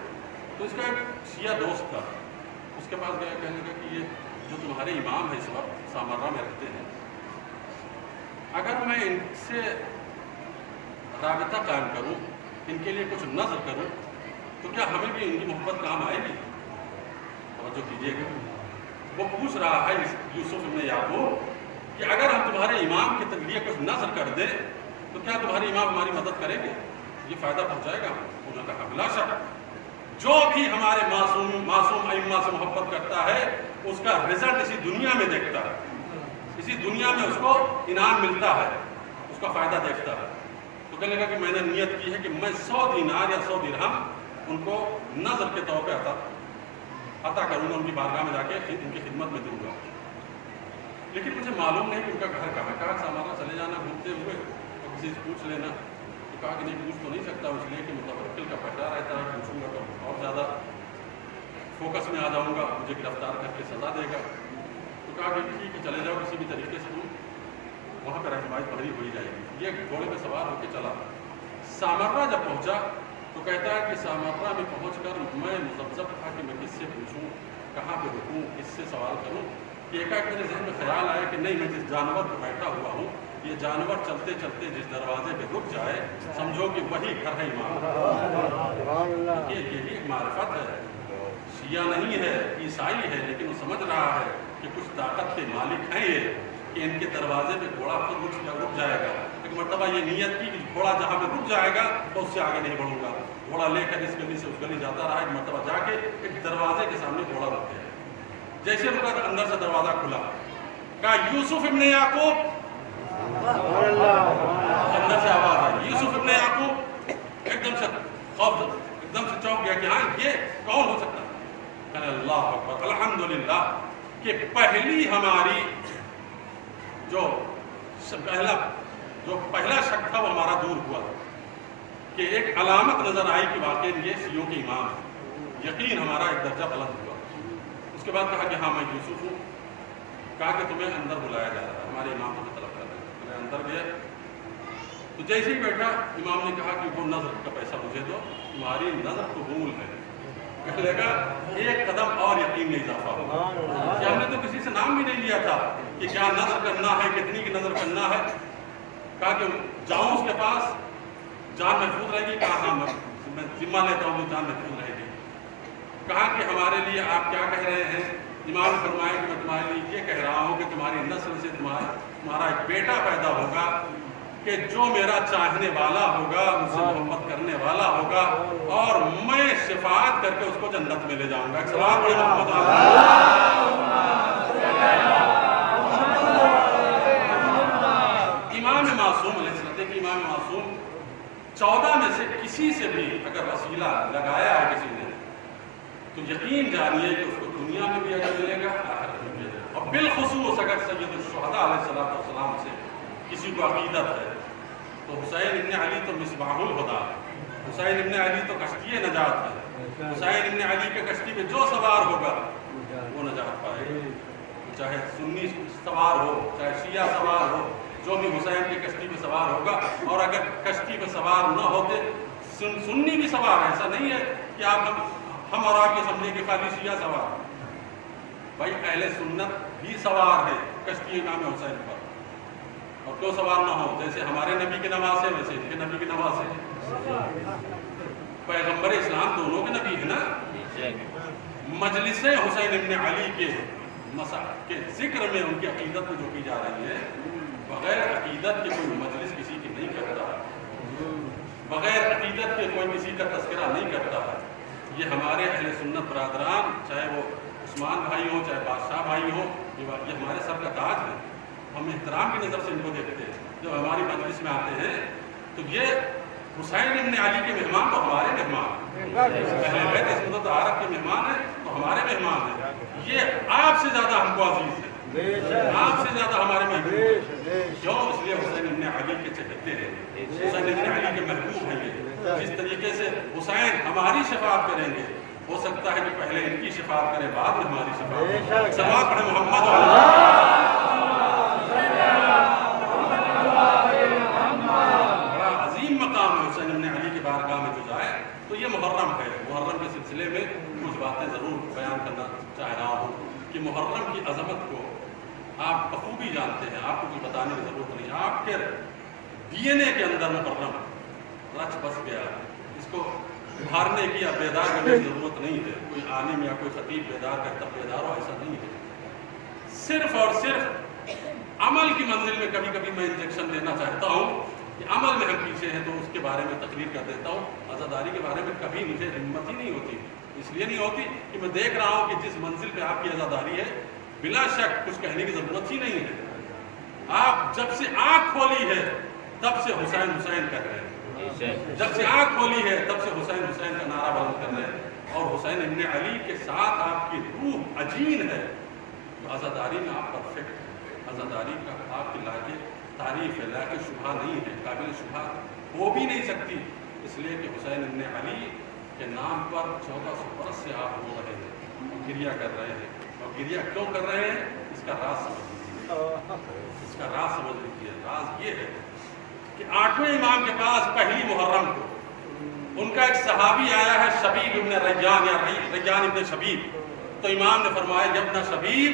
تو اس کا ایک شیعہ دوست تھا، اس کے پاس گیا، کہنے لگا کہ یہ جو تمہارے امام ہیں اس وقت سامرہ میں رہتے ہیں، اگر میں ان سے رابطہ قائم کروں، ان کے لیے کچھ نظر کروں تو کیا ہمیں بھی ان کی محبت کام آئے گی؟ توجہ کیجیے گا. وہ پوچھ رہا ہے یوسف ابن یعقوب کہ اگر ہم تمہارے امام کے لیے کچھ نظر کر دیں تو کیا تمہارے امام ہماری مدد کریں گے؟ یہ فائدہ پہنچائے گا؟ انہوں نے کہا بلا شک، جو بھی ہمارے معصوم ائمہ سے محبت کرتا ہے اس کا رزلٹ اسی دنیا میں دیکھتا ہے، اسی دنیا میں اس کو انعام ملتا ہے، اس کا فائدہ دیکھتا ہے. تو کہنے لگا کہ میں نے نیت کی ہے کہ میں 100 دینار یا 100 درہم ان کو نظر کے طور پہ عطا کروں گا، ان کی بارگاہ میں جا کے ان کی خدمت میں دوں گا. لیکن مجھے معلوم نہیں کہ ان کا گھر کہاں. کہا سامرہ چلے جانا گھومتے ہوئے اور کسی سے پوچھ لینا. تو کہا کہ نہیں، پوچھ تو نہیں سکتا اس لیے کہ متوکل کا پہرا رہتا ہے، پوچھوں گا تو اور زیادہ فوکس میں آ جاؤں گا، مجھے گرفتار کر کے سزا دے گا. تو کہا کہ ٹھیک ہے چلے جاؤ کسی بھی طریقے سے، تم وہاں پہ رہنمائی بھری ہوئی جائے گی. یہ گھوڑے پہ سوار ہو کے چلا. سامرہ جب پہنچا تو کہتا ہے کہ سامرہ میں پہنچ کر میں مذبذب تھا کہ میں کس سے پوچھوں، کہاں پہ رکوں، کس سے سوال کروں. کہ ایک میرے ذہن میں خیال آیا کہ نہیں، میں جس جانور پہ بیٹھا ہوا ہوں یہ جانور چلتے چلتے جس دروازے پہ رک جائے سمجھو کہ وہی گھر ہے امام. یہ ایک معرفت ہے، شیعہ نہیں ہے، عیسائی ہے، لیکن وہ سمجھ رہا ہے کہ کچھ طاقت کے مالک ہیں یہ کہ ان کے دروازے پہ گھوڑا خود رک جائے گا. ایک مرتبہ یہ نیت کی کہ گھوڑا جہاں پہ رک جائے گا تو اس سے آگے نہیں بڑھوں گا. گھوڑا لے کر اس گلی سے اس گلی جاتا رہا. ایک مرتبہ جا کے ایک دروازے کے سامنے گھوڑا رک گیا. جیسے رکا تو اندر سے دروازہ کھلا. کہا یوسف ابن یعقوب. اندر سے آواز آئی یوسف ابن یعقوب. ایک دم سے خوف، ایک دم سے چونک گیا کہ ہاں یہ کون ہو سکتا ہے. کہا اللہ اکبر، الحمدللہ کہ پہلی ہماری جو پہلا شک تھا وہ ہمارا دور ہوا کہ ایک علامت نظر آئی کہ واقعی یہ شیعوں کے امام ہیں. یقین ہمارا ایک درجہ بلند ہوا. اس کے بعد کہا کہ ہاں میں یوسف ہوں. کہا کہ تمہیں اندر بلایا جا رہا ہے، ہمارے امام تمہیں طلب کر رہے ہیں. میں اندر گیا تو جیسے ہی بیٹھا امام نے کہا کہ وہ نظر کا پیسہ مجھے دو، تمہاری نظر قبول ہے. کہنے لگا ایک قدم اور یقین میں اضافہ ہوا کہ ہم نے تو کسی سے نام بھی نہیں لیا تھا کہ کیا نظر کرنا ہے، کتنی کی نظر کرنا ہے. کہا کہ جاؤں اس کے پاس، جان محفوظ رہے گی. کہا ہاں میں ذمہ لیتا ہوں کہ جان محفوظ رہے گی. کہا کہ ہمارے لیے آپ کیا کہہ رہے ہیں؟ امام نے فرمایا کہ میں تمہارے لیے یہ کہہ رہا ہوں کہ تمہاری نسل سے تمہارا ایک بیٹا پیدا ہوگا کہ جو میرا چاہنے والا ہوگا، مجھ سے محبت کرنے والا ہوگا، اور میں شفاعت کر کے اس کو جنت میں لے جاؤں گا. ایک سلام پڑھیں محمد امام معصوم علیہ السلام کی. امام معصوم 14 میں سے کسی سے بھی اگر وسیلہ لگایا ہے کسی نے تو یقین جانیے کہ اس کو دنیا میں بھی اجر ملے گا، آخرت میں بھی. اور بالخصوص اگر سید الشہداء علیہ السلام سے کسی کو عقیدت ہے تو حسین ابن علی تو مصباح الہدیٰ ہے، حسین ابن علی تو کشتی نجات ہے، حسین ابن علی کے کشتی میں جو سوار ہوگا وہ نجات پائے گا، چاہے سنی سوار ہو چاہے شیعہ سوار ہو، جو بھی حسین کی کشتی پہ سوار ہوگا. اور اگر کشتی پہ سوار نہ ہوتے سنی بھی سوار ہے، ایسا نہیں ہے کہ ہم اور آپ یہ سمجھیں کہ خالی شیعہ سوار، بھائی اہل سنت بھی سوار ہے کشتی امام حسین پر. اور کیوں سوار نہ ہو؟ جیسے ہمارے نبی کے نواسے ویسے ان کے نبی کے نواسے، پیغمبر اسلام دونوں کے نبی ہیں نا. مجلس حسین ابن علی کے ذکر میں ان کی عقیدت میں جو کی جا رہی ہے، بغیر عقیدت کے کوئی مجلس کسی کی نہیں کرتا، بغیر عقیدت کے کوئی کسی کا تذکرہ نہیں کرتا. یہ ہمارے اہل سنت برادران، چاہے وہ عثمان بھائی ہوں چاہے بادشاہ بھائی ہوں، یہ ہمارے سر کا تاج ہے. ہم احترام کی نظر سے ان کو دیکھتے ہیں. جب ہماری مجلس میں آتے ہیں تو یہ حسین ابن علی کے مہمان تو ہمارے مہمان ہیں، اہل بیت عصمت عرب کے مہمان ہیں تو ہمارے مہمان ہیں. یہ آپ سے زیادہ ہم کو عزیز ہیں، آپ سے زیادہ ہمارے محبوب ہیں. کیوں؟ اس لیے حسین ابن علی کے چہتے ہیں، حسین ابن علی کے محبوب ہیں. یہ جس طریقے سے حسین ہماری شفاعت کریں گے، ہو سکتا ہے کہ پہلے ان کی شفاعت کریں بعد میں ہماری شفاعت. صلوات پڑھیں محمد. بڑا عظیم مقام ہے حسین ابن علی کی بارگاہ میں جو جائے. تو یہ محرم ہے، محرم کے سلسلے میں کچھ باتیں ضرور بیان کرنا چاہ رہا ہوں کہ محرم کی عظمت کو آپ بخوبی جانتے ہیں، آپ کو کوئی بتانے کی ضرورت نہیں. آپ کے ڈی این اے کے اندر محرم رچ بس گیا ہے. اس کو ابھارنے کی یا بیدار کرنے کی ضرورت نہیں ہے. کوئی عالم یا کوئی خطیب بیدار کرتا بیدار ہو، ایسا نہیں ہے. صرف اور صرف عمل کی منزل میں کبھی کبھی میں انجیکشن دینا چاہتا ہوں کہ عمل میں ہم پیچھے ہیں تو اس کے بارے میں تقریر کر دیتا ہوں. عزاداری کے بارے میں کبھی مجھے ہمت ہی نہیں ہوتی. اس لیے نہیں ہوتی کہ میں دیکھ رہا ہوں کہ جس منزل پہ آپ کی عزاداری ہے بلا شک کچھ کہنے کی ضرورت ہی نہیں ہے. آپ جب سے آنکھ کھولی ہے تب سے حسین حسین کر رہے ہیں، جب سے آنکھ کھولی ہے تب سے حسین حسین کا نعرہ بلند کر رہے ہیں. اور حسین ابن علی کے ساتھ آپ کی روح عجین ہے. تو عزاداری میں آپ پرفیکٹ ہیں. عزاداری کا آپ کی لائق تعریف ہے، لائق شبہ نہیں ہے، قابل شبہ ہو بھی نہیں سکتی. اس لیے کہ حسین ابن علی کے نام پر 1400 برس سے آپ رو رہے ہیں، گریہ کر رہے ہیں. اور گریہ کیوں کر رہے ہیں اس کا راز سمجھ لیجیے. اس کا راز سمجھ لیجیے. راز یہ ہے کہ 8ویں امام کے پاس پہلی محرم کو ان کا ایک صحابی آیا ہے شبیب ابن ریان یا ریان ابن شبیب. تو امام نے فرمایا یا ابن شبیب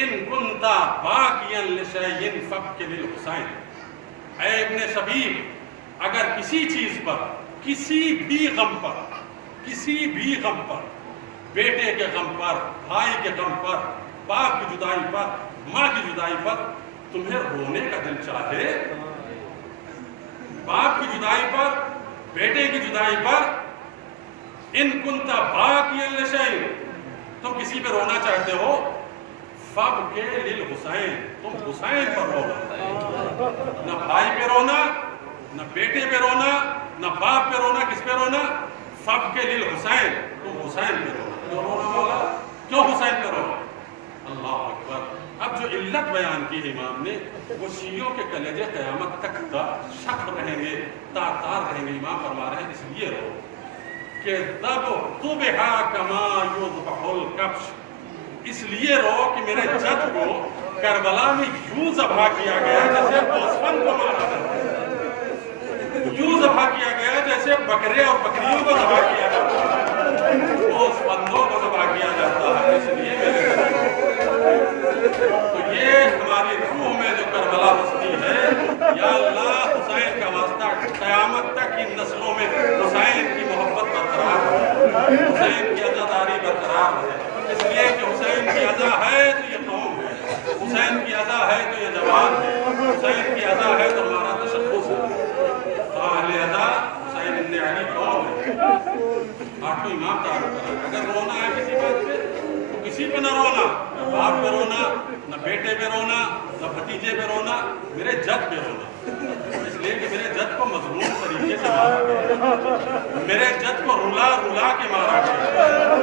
ان کنتا باقیا لشیء فابک للحسین. اے ابن شبیب اگر کسی چیز پر، کسی بھی غم پر، بیٹے کے غم پر، بھائی کے غم پر، باپ کی جدائی پر، ماں کی جدائی پر تمہیں رونے کا دل چاہے، باپ کی جدائی پر، بیٹے کی جدائی پر، ان کنتا باقیا لشیء، تم کسی پہ رونا چاہتے ہو، فابک للحسین، تم حسین پر رونا. نہ بھائی پہ رونا، نہ بیٹے پہ رونا، نہ باپ پہ رونا. کس پہ رونا؟ فابک للحسین، تم حسین پہ رونا. کیوں رونا مولا؟ کیوں حسین پہ رونا؟ اللہ اکبر. اب جو علت بیان کی امام نے وہ شیعوں کے کلیجے قیامت تک شک رہیں گے، تار تار رہیں گے. امام فرما رہے ہیں اس لیے رو کہ ذبح کما یذبح الکبش، اس لیے رو کہ میرے جد کو کربلا میں یوں ذبح کیا گیا جیسے گوسفند کو مارا جاتا ہے، یوں ذبح کیا گیا جیسے بکرے اور بکریوں کو ذبح کیا جاتا ہے، گوسفندوں کو ذبح کیا جاتا ہے. اس لیے تو یہ ہماری روح میں جو کربلا بستی ہے، یا اللہ حسین کا واسطہ قیامت تک ان نسلوں میں حسین کی محبت برقرار ہے، حسین کی عزاداری برقرار ہے. اس لیے کہ حسین کی عزا ہے تو یہ قوم ہے، حسین کی عزا ہے تو یہ جوان ہے، حسین کی عزا ہے تو ہمارا تشخص ہے. تو اہل عزا حسین ابن علی کون ہے؟ 8واں امام تعارف کرا. اگر رونا ہے کسی بات پہ تو کسی پہ نہ رونا، نہ باپ پہ رونا، نہ بیٹے پہ رونا، نہ بھتیجے پہ رونا، میرے جد پہ رونا. اس لیے کہ میرے جد کو مظلوم طریقے سے مارا گیا، میرے جد کو رلا رلا کے مارا گیا،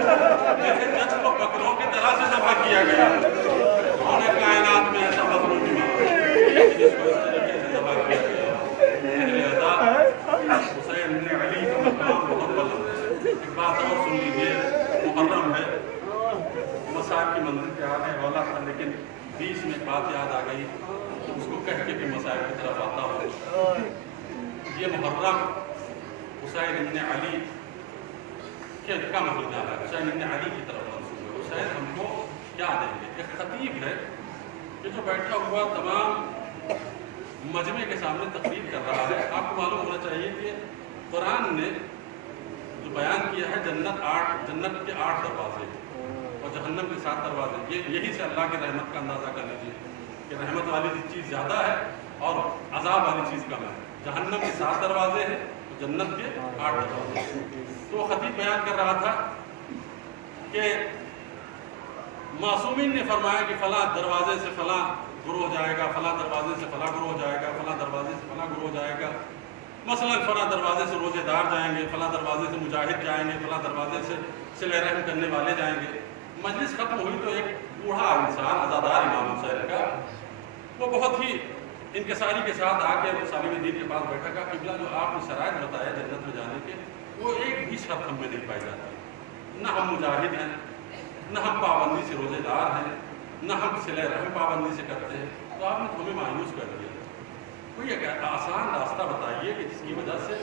میرے جد کو بکروں کی طرح سے ذبح کیا گیا. انہوں نے کائنات میں ایسا مظلوم نہیں مارا جس کو اس طریقے سے ذبح کیا گیا. بات یاد آ گئی تو اس کو کہہ کے بھی مسائل کی طرف آتا ہوں. یہ محرم حسین ابن علی کا مہینہ ہے، حسین ابن علی کی طرف منسوب ہے. حسین ہم کو کیا دیں گے؟ ایک خطیب ہے کہ جو بیٹھا ہوا تمام مجمع کے سامنے تقریر کر رہا ہے. آپ کو معلوم ہونا چاہیے کہ قرآن نے جو بیان کیا ہے جنت کے 8 دروازے اور جہنم کے 7 دروازے. یہی سے اللہ کی رحمت کا اندازہ کر لیجیے کہ رحمت والی چیز زیادہ ہے اور عذاب والی چیز کم ہے. جہنم کے 7 دروازے ہیں، جنت کے 8 دروازے. تو خطیب بیان کر رہا تھا کہ معصومین نے فرمایا کہ فلاں دروازے سے فلاں گروہ جائے گا، فلاں دروازے سے فلاں گروہ جائے گا، فلاں دروازے سے فلاں گروہ جائے گا. مثلا فلاں دروازے سے روزے دار جائیں گے، فلاں دروازے سے مجاہد جائیں گے، فلاں دروازے سے صلہ رحم کرنے والے جائیں گے. مجلس ختم ہوئی تو ایک بوڑھا انسان عزادار امام حسین کا، وہ بہت ہی انکساری کے ساتھ آ کے سالم دین کے پاس بیٹھا کہا قبلہ جو آپ نے شرائط بتایا جنت میں جانے کے وہ ایک بھی شرط ہم میں نہیں پائی جاتی. نہ ہم مجاہد ہیں، نہ ہم پابندی سے روزے دار ہیں، نہ ہم صلہ رحم پابندی سے کرتے ہیں. تو آپ نے ہمیں مایوس کر دیا. کوئی ایک آسان راستہ بتائیے کہ جس کی وجہ سے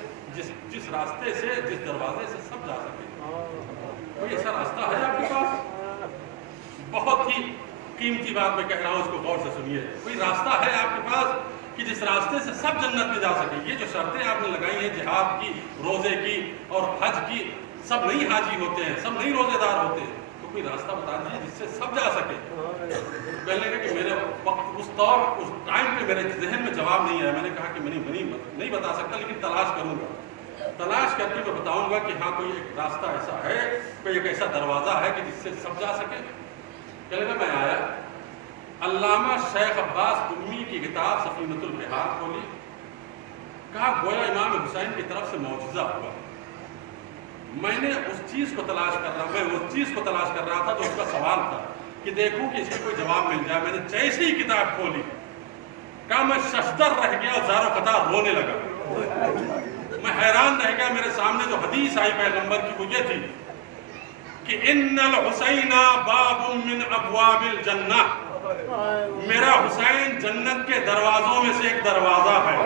جس راستے سے جس دروازے سے سب جا سکے. کوئی ایسا راستہ ہے آپ کے پاس؟ بہت ہی قیمتی بات میں کہہ رہا ہوں، اس کو غور سے سنیے. کوئی راستہ ہے آپ کے پاس کہ جس راستے سے سب جنت میں جا سکے؟ یہ جو شرطیں آپ نے لگائی ہیں جہاد کی، روزے کی اور حج کی، سب نہیں حاجی ہوتے ہیں، سب نہیں روزے دار ہوتے ہیں. تو کوئی راستہ بتا دیجیے جس سے سب جا سکے. پہلے کہ میرے وقت اس ٹائم پہ میرے ذہن میں جواب نہیں آیا. میں نے کہا کہ میں نہیں بتا سکتا، لیکن تلاش کروں گا. تلاش کر کے میں بتاؤں گا کہ ہاں کوئی ایک راستہ ایسا ہے، کوئی ایک ایسا دروازہ ہے کہ جس سے سب جا سکے. کہنے میں آیا علامہ شیخ عباس امی کی کتاب سفینۃ البحار کھولی. کہا گویا امام حسین کی طرف سے معجزہ ہوا. میں نے اس چیز کو تلاش کر رہا تھا جو اس کا سوال تھا کہ دیکھوں کہ اس کا کوئی جواب مل جائے. میں نے جیسے ہی کتاب کھولی کہا میں ششدر رہ گیا، زار و قطار رونے لگا. میں حیران رہ گیا. میرے سامنے جو حدیث آئی پیغمبر کی وہ یہ تھی کہ ان الحسین باب من ابواب الجنہ، میرا حسین جنت کے دروازوں میں سے ایک دروازہ ہے.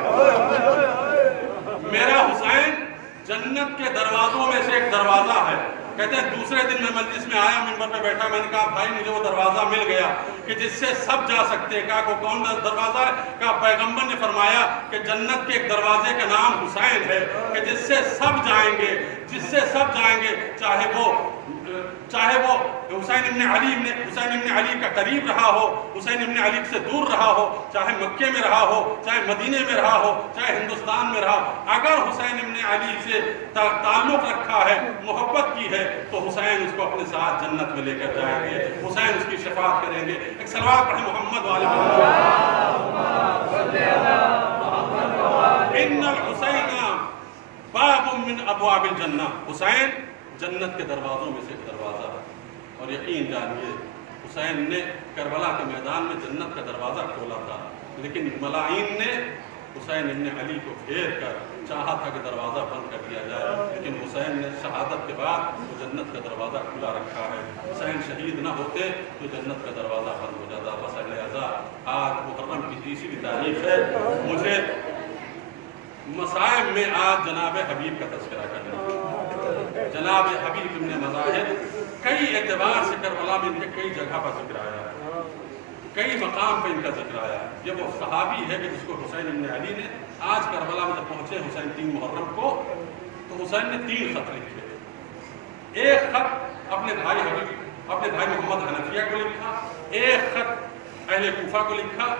میرا حسین جنت کے دروازوں میں سے ایک دروازہ ہے. کہتے ہیں دوسرے دن میں مجلس میں آیا، منبر پہ بیٹھا. میں نے کہا بھائی مجھے وہ دروازہ مل گیا کہ جس سے سب جا سکتے ہیں. کہا کون دروازہ ہے؟ کہا پیغمبر نے فرمایا کہ جنت کے ایک دروازے کا نام حسین ہے کہ جس سے سب جائیں گے، چاہے وہ حسین ابن علی کا قریب رہا ہو، حسین ابن علی سے دور رہا ہو، چاہے مکے میں رہا ہو، چاہے مدینے میں رہا ہو، چاہے ہندوستان میں رہا ہو. اگر حسین ابن علی سے تعلق رکھا ہے، محبت کی ہے، تو حسین اس کو اپنے ساتھ جنت میں لے کر جائیں گے. حسین اس کی شفاعت کریں گے. ایک صلوات پڑھیں محمد والے ان الحسین باب من ابواب الجنہ. حسین جنت کے دروازوں میں سے ایک دروازہ ہے. اور یقین جانیے حسین نے کربلا کے میدان میں جنت کا دروازہ کھولا تھا، لیکن ملائین نے حسین ابن علی کو گھیر کر چاہا تھا کہ دروازہ بند کر دیا جائے، لیکن حسین نے شہادت کے بعد وہ جنت کا دروازہ کھلا رکھا ہے. حسین شہید نہ ہوتے تو جنت کا دروازہ بند ہو جاتا. بس لہذا آج محرم کی 30ویں تاریخ ہے. مجھے مصائب میں آج جناب حبیب کا تذکرہ کرنا ہے. جناب حبیب ابن مظاہر کئی اعتبار سے کربلا میں ان کے کئی جگہ پر ذکر آیا ہے، کئی مقام پہ ان کا ذکر آیا ہے. یہ وہ صحابی ہے کہ جس کو حسین ابن علی نے آج کربلا میں جب پہنچے حسین 3 محرم کو، تو حسین نے 3 خط لکھے. ایک خط اپنے بھائی محمد حنفیہ کو لکھا، ایک خط اہل کوفہ کو لکھا،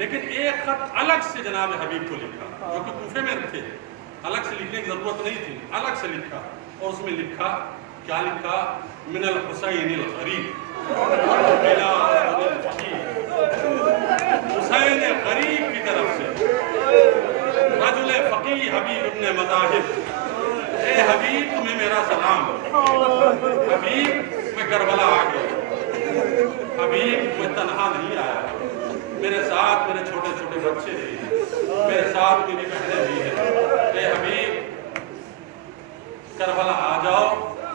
لیکن ایک خط الگ سے جناب حبیب کو لکھا جو کہ کوفے میں تھے. الگ سے لکھنے کی ضرورت نہیں تھی، الگ سے لکھا. اور اس میں لکھا کیا لکھا؟ من الحسین الغریب الى الفقیر. حسین غریب کی طرف سے رجل فقیہ حبیب ابن مظاہر. اے حبیب تمہیں میرا سلام. حبیب میں کربلا آ گیا. حبیب میں تنہا نہیں آیا، میرے ساتھ میرے چھوٹے چھوٹے بچے بھی ہیں، میرے ساتھ میری بہنیں بھی ہیں. اے حبیب کربلا آ جاؤ،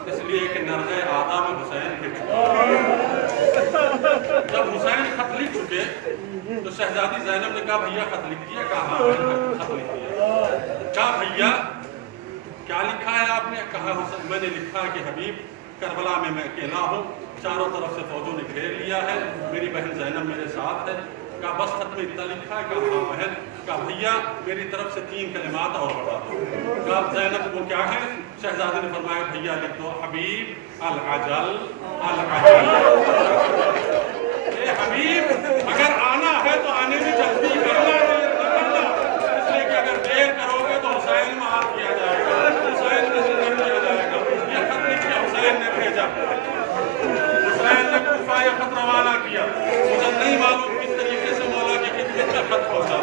اس لیے کہ نرغہ آدھا میں حسین پھر چکا. جب حسین خط لکھ چکے تو شہزادی زینب نے کہا بھیا خط لکھ دیا؟ کہا خط لکھ دیا۔ کہا بھیا کیا لکھا ہے آپ نے؟ کہا حسین میں نے لکھا ہے کہ حبیب کربلا میں اکیلا ہوں، چاروں طرف سے فوجوں نے گھیر لیا ہے، میری بہن زینب میرے ساتھ ہے۔ کہا بس خط میں اتنا لکھا ہے؟ کہا ہاں بہن۔ کہا بھیا میری طرف سے 3 کلمات اور بتا دو۔ کہا زینب وہ کیا ہے؟ شہزادی نے فرمایا بھیا لکھ دو حبیب العجل العجل۔ اے حبیب اگر آنا ہے تو آنے میں جلدی کرنا، دیر نہ کرنا، اس لیے کہ اگر دیر کرو گے تو حسین معاف کیا جائے گا، حسین کو نہیں کیا جائے گا۔ یہ خط لکھ کے حسین نے بھیجا، حسین نے کوفہ یہ خط روانہ کیا۔ مجھے نہیں معلوم کس طریقے سے مولا کی خدمت میں خط پہنچا۔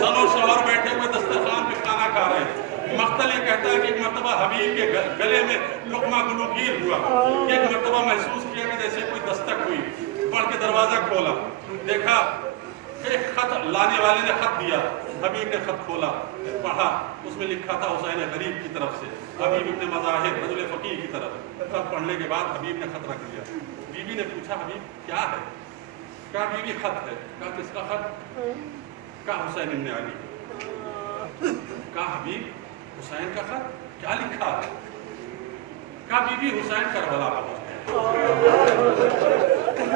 زن و شوہر بیٹھے ہوئے دسترخوان پہ کھانا کھا رہے ہیں۔ مقتل یہ کہتا ہے کہ ایک مرتبہ حبیب کے گلے میں لقمہ گلوگیر ہوا، ایک مرتبہ محسوس کیا کہ جیسے کوئی دستک ہوئی، پڑھ کے دروازہ کھولا، دیکھا ایک خط لانے والے نے خط دیا، حبیب نے خط کھولا، پڑھا، اس میں لکھا تھا حسین غریب کی طرف سے، حبیب ابن مظاہر رجل فقیہ کی طرف۔ خط پڑھنے کے بعد حبیب نے خط رکھ دیا۔ بی بی نے پوچھا حبیب کیا ہے؟ کہا بی بی خط ہے۔ کہا کس کا خط؟ کہا حسین ابن علی۔ کہا حبیب حسین کا خط کیا لکھا ہے؟ کہا بی بی حسین کربلا پہنچ گئے۔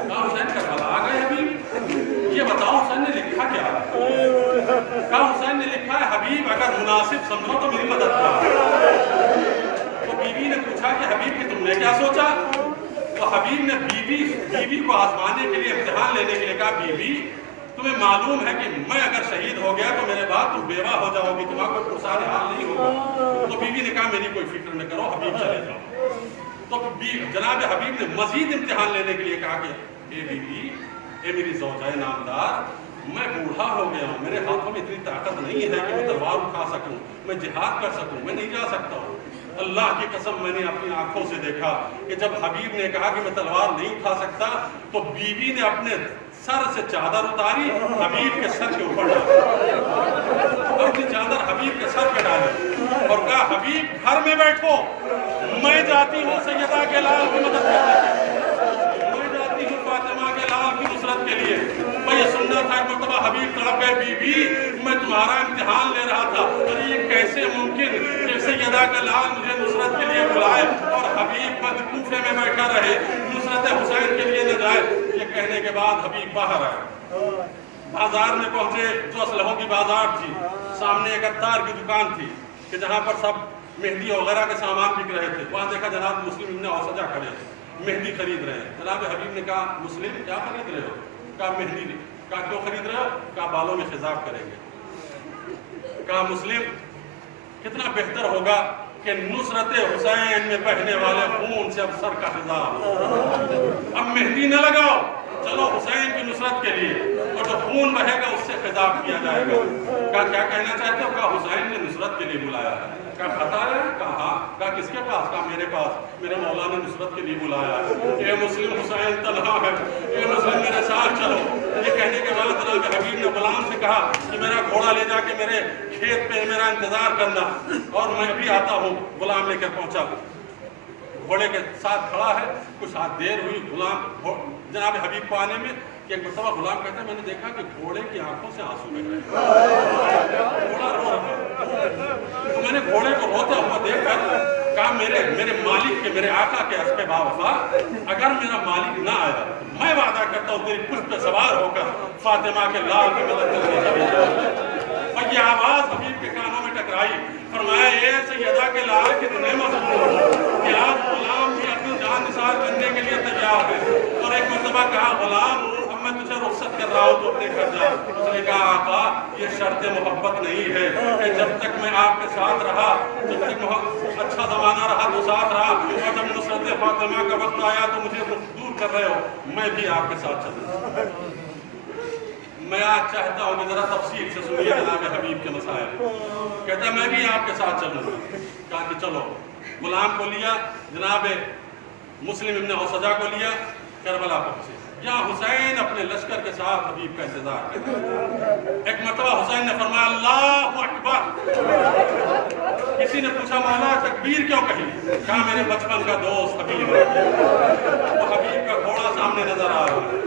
کہا حسین کربلا آ گئے حبیب، یہ بتاؤ حسین نے لکھا کیا ہے؟ کہا حسین نے لکھا ہے حبیب اگر مناسب سمجھو تو میری مدد کرو۔ تو بی بی نے پوچھا کہ حبیب کہ تم نے کیا سوچا؟ تو حبیب نے بی بی کو آزمانے کے لیے، امتحان لینے کے لیے کہا بی بی تمہیں معلوم ہے کہ میں اگر شہید ہو گیا تو میرے بعد تم بیوہ ہو جاؤ گی، تمہارا کوئی پرسان حال نہیں ہوگا۔ تو بی بی نے کہا میری کوئی فکر نہ کرو، حبیب چلے جاؤ۔ تو جناب حبیب نے مزید امتحان لینے کے لیے کہا کہ اے بی بی، اے میری زوجہ نامدار، میں بوڑھا ہو گیا ہوں، میرے ہاتھوں میں اتنی طاقت نہیں ہے کہ میں تلوار اٹھا سکوں، میں جہاد کر سکوں، میں نہیں جا سکتا ہوں۔ اللہ کی قسم میں نے اپنی آنکھوں سے دیکھا کہ جب حبیب نے کہا کہ میں تلوار نہیں اٹھا سکتا تو بی بی نے اپنے سر سے چادر اتاری، حبیب کے سر کے اوپر ڈالی، اپنی چادر حبیب کے سر پہ ڈالی اور کہا حبیب گھر میں بیٹھو، میں جاتی ہوں سیدہ کے لال کی مدد کرنے کے لیے، میں جاتی ہوں فاطمہ کے لال کی نصرت کے لیے۔ میں یہ سننا تھا ایک مرتبہ حبیب تڑپ گئے بی بی میں تمہارا امتحان لے رہا تھا، اور یہ کیسے ممکن کہ سیدہ کا لال مجھے نصرت کے لیے بلائے اور حبیب خود کوفے میں بیٹھا رہے، نصرت حسین کے لیے نہ جائے۔ یہ کہنے کے بعد حبیب باہر آئے، بازار میں پہنچے جو اسلحوں کی بازار تھی، سامنے ایک عطار کی دکان تھی کہ جہاں پر سب مہندی وغیرہ کے سامان بک رہے تھے۔ وہاں دیکھا جناب مسلم ابن اوسجہ کھڑے ہیں، مہندی خرید رہے ہیں۔ جناب حبیب نے کہا مسلم کیا خرید رہے ہو؟ کہا مہندی۔ کہا کیوں خرید رہے ہو؟ کہا بالوں میں خضاب کریں گے۔ کہا مسلم کتنا بہتر ہوگا کہ نصرت حسین میں بہنے والے خون سے اب سر کا خضاب، اب مہندی نہ لگاؤ، چلو حسین کی نصرت کے لیے، اور جو خون بہے گا اس سے خضاب کیا جائے گا۔ کہا کیا کہنا چاہتے ہو؟ کہا حسین نے نصرت کے لیے بلایا ہے۔ کہا خطا ہے؟ کہا ہاں۔ کہا کس کے پاس؟ کہا میرے پاس، میرے مولا نے نصرت کے لیے بلایا ہے۔ اے مسلم حسین تنہا ہے، اے مسلم میرے ساتھ چلو۔ یہ کہنے کے بعد جناب حبیب نے غلام سے کہا کہ میرا گھوڑا لے جا کے میرے کھیت پہ میرا انتظار کرنا اور میں بھی آتا ہوں۔ غلام لے کر پہنچا، گھوڑے کے ساتھ کھڑا ہے، کچھ ساتھ دیر ہوئی غلام جناب حبیب کو آنے میں کہ ایک مرتبہ غلام کہتا ہے میں نے دیکھا کہ گھوڑے کی آنکھوں سے آنسو بہ رہے ہیں، گھوڑا رو رہا ہے۔ تو میں نے گھوڑے کو روتا ہوا دیکھ کر کہا میرے مالک کے، میرے آقا کے اسبِ باوفا، اگر میرا مالک نہ آیا میں وعدہ کرتا ہوں تیری پشت پہ سوار ہو کر فاطمہ کے لال کی مدد کرنے کے لیے۔ اور یہ آواز حبیب کے کانوں میں ٹکرائی، فرمایا اے سیدہ کے لال کتنے مضبوط کہ آج غلام بھی اپنی جان نثار کرنے کے لیے تیار ہے۔ اور ایک مرتبہ کہا غلام اب میں تجھے رخصت کر رہا ہوں تو اپنے گھر جا۔ اس نے کہا آقا یہ شرط محبت نہیں ہے کہ جب تک میں آپ کے ساتھ رہا، جب تک اچھا زمانہ رہا تو ساتھ رہا، اور جب نصرت فاطمہ کا وقت آیا تو مجھے دور کر رہے ہو، میں بھی آپ کے ساتھ چلوں۔ میں آج چاہتا ہوں کہ ذرا تفصیل سے سنیے جناب حبیب کے مسائل۔ کہتا ہے میں بھی آپ کے ساتھ چلوں گا۔ کہا کہ چلو۔ غلام کو لیا، جناب مسلم ابن اوسجہ کو لیا، کربلا پہنچے، جہاں حسین اپنے لشکر کے ساتھ حبیب کا انتظار کرتے۔ ایک مرتبہ حسین نے فرمایا اللہ اکبر۔ کسی نے پوچھا مولا تکبیر کیوں کہی؟ کہا میرے بچپن کا دوست حبیب ہے۔ وہ حبیب کا گھوڑا سامنے نظر آ رہا ہے،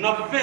90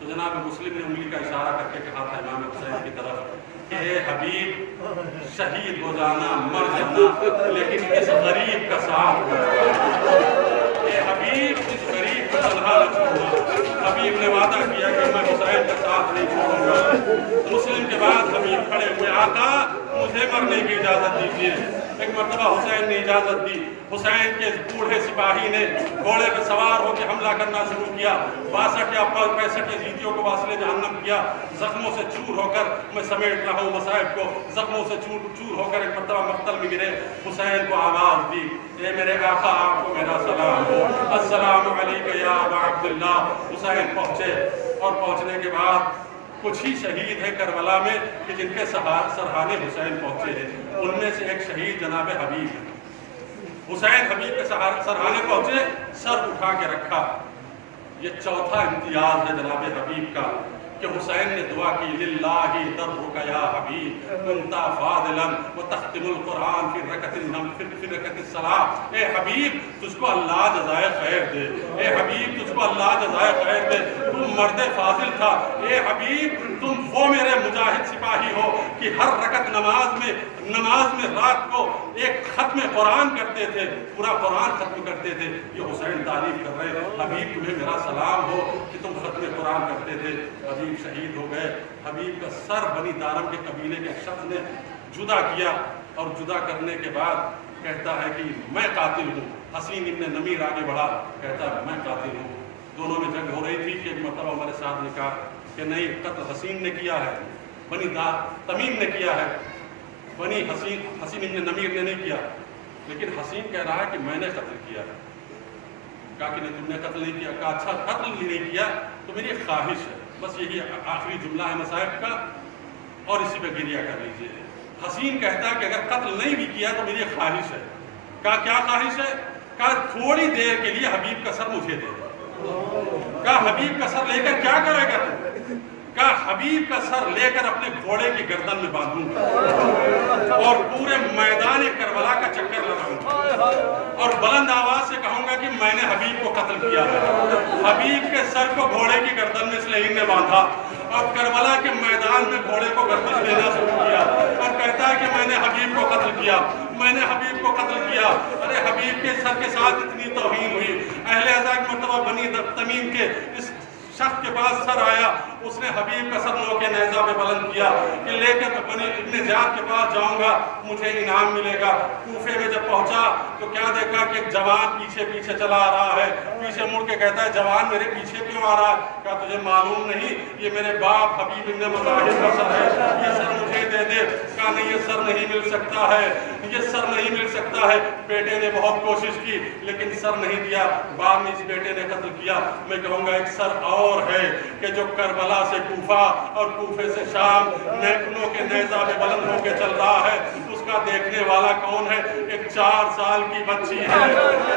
تو جناب مسلم نے انگلی کا اشارہ کر کے کہا تھا امام حسین کی طرف کہ اے حبیب شہید ہو جانا مر جانا لیکن اس غریب کا ساتھ اے حبیب اس غریب کو تنہا نہ چھوڑنا۔ حبیب نے وعدہ کیا کہ میں حسین کا ساتھ نہیں چھوڑوں گا۔ مسلم کے بعد حبیب کھڑے ہوئے آقا مجھے مرنے کی اجازت دیجیے۔ ایک مرتبہ حسین نے اجازت دی۔ حسین کے بوڑھے سپاہی نے گھوڑے پہ سوار ہو کے حملہ کرنا شروع کیا۔ 62 یا 65 یزیدیوں کو واصل جہنم کیا۔ زخموں سے چور ہو کر میں سمیٹ رہا ہوں مصائب کو، زخموں سے چور ہو کر ایک مرتبہ مقتل میں گرے۔ حسین کو آواز دی اے میرے آقا آپ کو میرا سلام ہو، السلام علیکہ یا ابا عبداللہ۔ حسین پہنچے اور پہنچنے کے بعد کچھ ہی شہید ہیں کربلا میں کہ جن کے سرحانے حسین پہنچے ہیں، ان میں سے ایک شہید جناب حبیب ہے۔ حسین حبیب کے سرحانے پہنچے، سر اٹھا کے رکھا۔ یہ چوتھا امتیاز ہے جناب حبیب کا کہ حسین نے دعا کی للہ درک یا حبیب کنتا فاضلا وتختم القرآن فی رکعت الصلاۃ۔ اے حبیب تجھ کو اللہ جزائے خیر دے، اے حبیب تجھ کو اللہ جزائے خیر دے، تم مرد فاضل تھا۔ اے حبیب تم وہ میرے مجاہد سپاہی ہو کہ ہر رکعت نماز میں رات کو ایک ختم قرآن کرتے تھے، پورا قرآن ختم کرتے تھے۔ یہ حسین تعریف کر رہے ہیں حبیب تمہیں میرا سلام ہو کہ تم ختم قرآن کرتے تھے۔ حبیب شہید ہو گئے۔ حبیب کا سر بنی دارم کے قبیلے کے شخص نے جدا کیا اور جدا کرنے کے بعد کہتا ہے کہ میں قاتل ہوں۔ حسین ابن نمیر آگے بڑھا، کہتا ہے میں قاتل ہوں۔ دونوں میں جنگ ہو رہی تھی کہ ایک مرتبہ ہمارے ساتھ نے کہا کہ نہیں قتل حسین نے کیا ہے، بنی تمیم نے کیا ہے، بنی حسین ابن نمیر نے نہیں کیا۔ لیکن حسین کہہ رہا ہے کہ میں نے قتل کیا ہے۔ کہا کہ نہیں تم نے قتل نہیں کیا۔ کہا اچھا قتل بھی نہیں کیا تو میری ایک خواہش ہے، بس یہی آخری جملہ ہے مصائب کا اور اسی پہ گریہ کر لیجیے۔ حسین کہتا ہے کہ اگر قتل نہیں بھی کیا تو میری ایک خواہش ہے۔ کہا کیا خواہش ہے؟ کہا تھوڑی دیر کے لیے حبیب کا سر مجھے دے دے۔ کہا حبیب کا سر لے کر کیا کرے گا تو؟ کہا حبیب کا سر لے کر اپنے گھوڑے کی گردن میں باندھوں گا اور پورے میدان کربلا کا چکر لگاؤں گا اور بلند آواز سے کہوں گا کہ میں نے حبیب کو قتل کیا ہے۔ حبیب کے سر کو گھوڑے کی گردن میں سلیمان نے باندھا اور کربلا کے میدان میں گھوڑے کو گردش دینا شروع کیا اور کہتا ہے کہ میں نے حبیب کو قتل کیا، میں نے حبیب کو قتل کیا۔ ارے حبیب کے سر کے ساتھ اتنی توہین ہوئی۔ اہل عزا کی مرتبہ بنی تمیم کے اس شخص کے پاس سر آیا، اس نے حبیب کا سر نوکے نیزہ پہ بلند کیا کہ لے کر بنی ابن زیاد کے پاس جاؤں گا مجھے انعام ملے گا۔ کوفے میں جب پہنچا تو کیا دیکھا کہ ایک جوان پیچھے چلا آ رہا ہے۔ پیچھے مڑ کے کہتا ہے جوان میرے پیچھے کیوں آ رہا ہے؟ کہا تجھے معلوم نہیں یہ میرے باپ حبیب ابن مظاہر کا سر ہے، یہ سر مجھے دے دے۔ کہا نہیں یہ سر نہیں مل سکتا ہے، یہ سر نہیں مل سکتا ہے۔ بیٹے نے بہت کوشش کی لیکن سر نہیں دیا۔ بعد میں اس بیٹے نے قتل کیا۔ میں کہوں گا ایک سر اور ہے کہ جو کربلا سے کوفہ اور کوفے سے شام نیکنوں کے نیزہ میں بلند ہو کے چل رہا ہے۔ اس کا دیکھنے والا کون ہے؟ ایک 4 سال کی بچی ہے،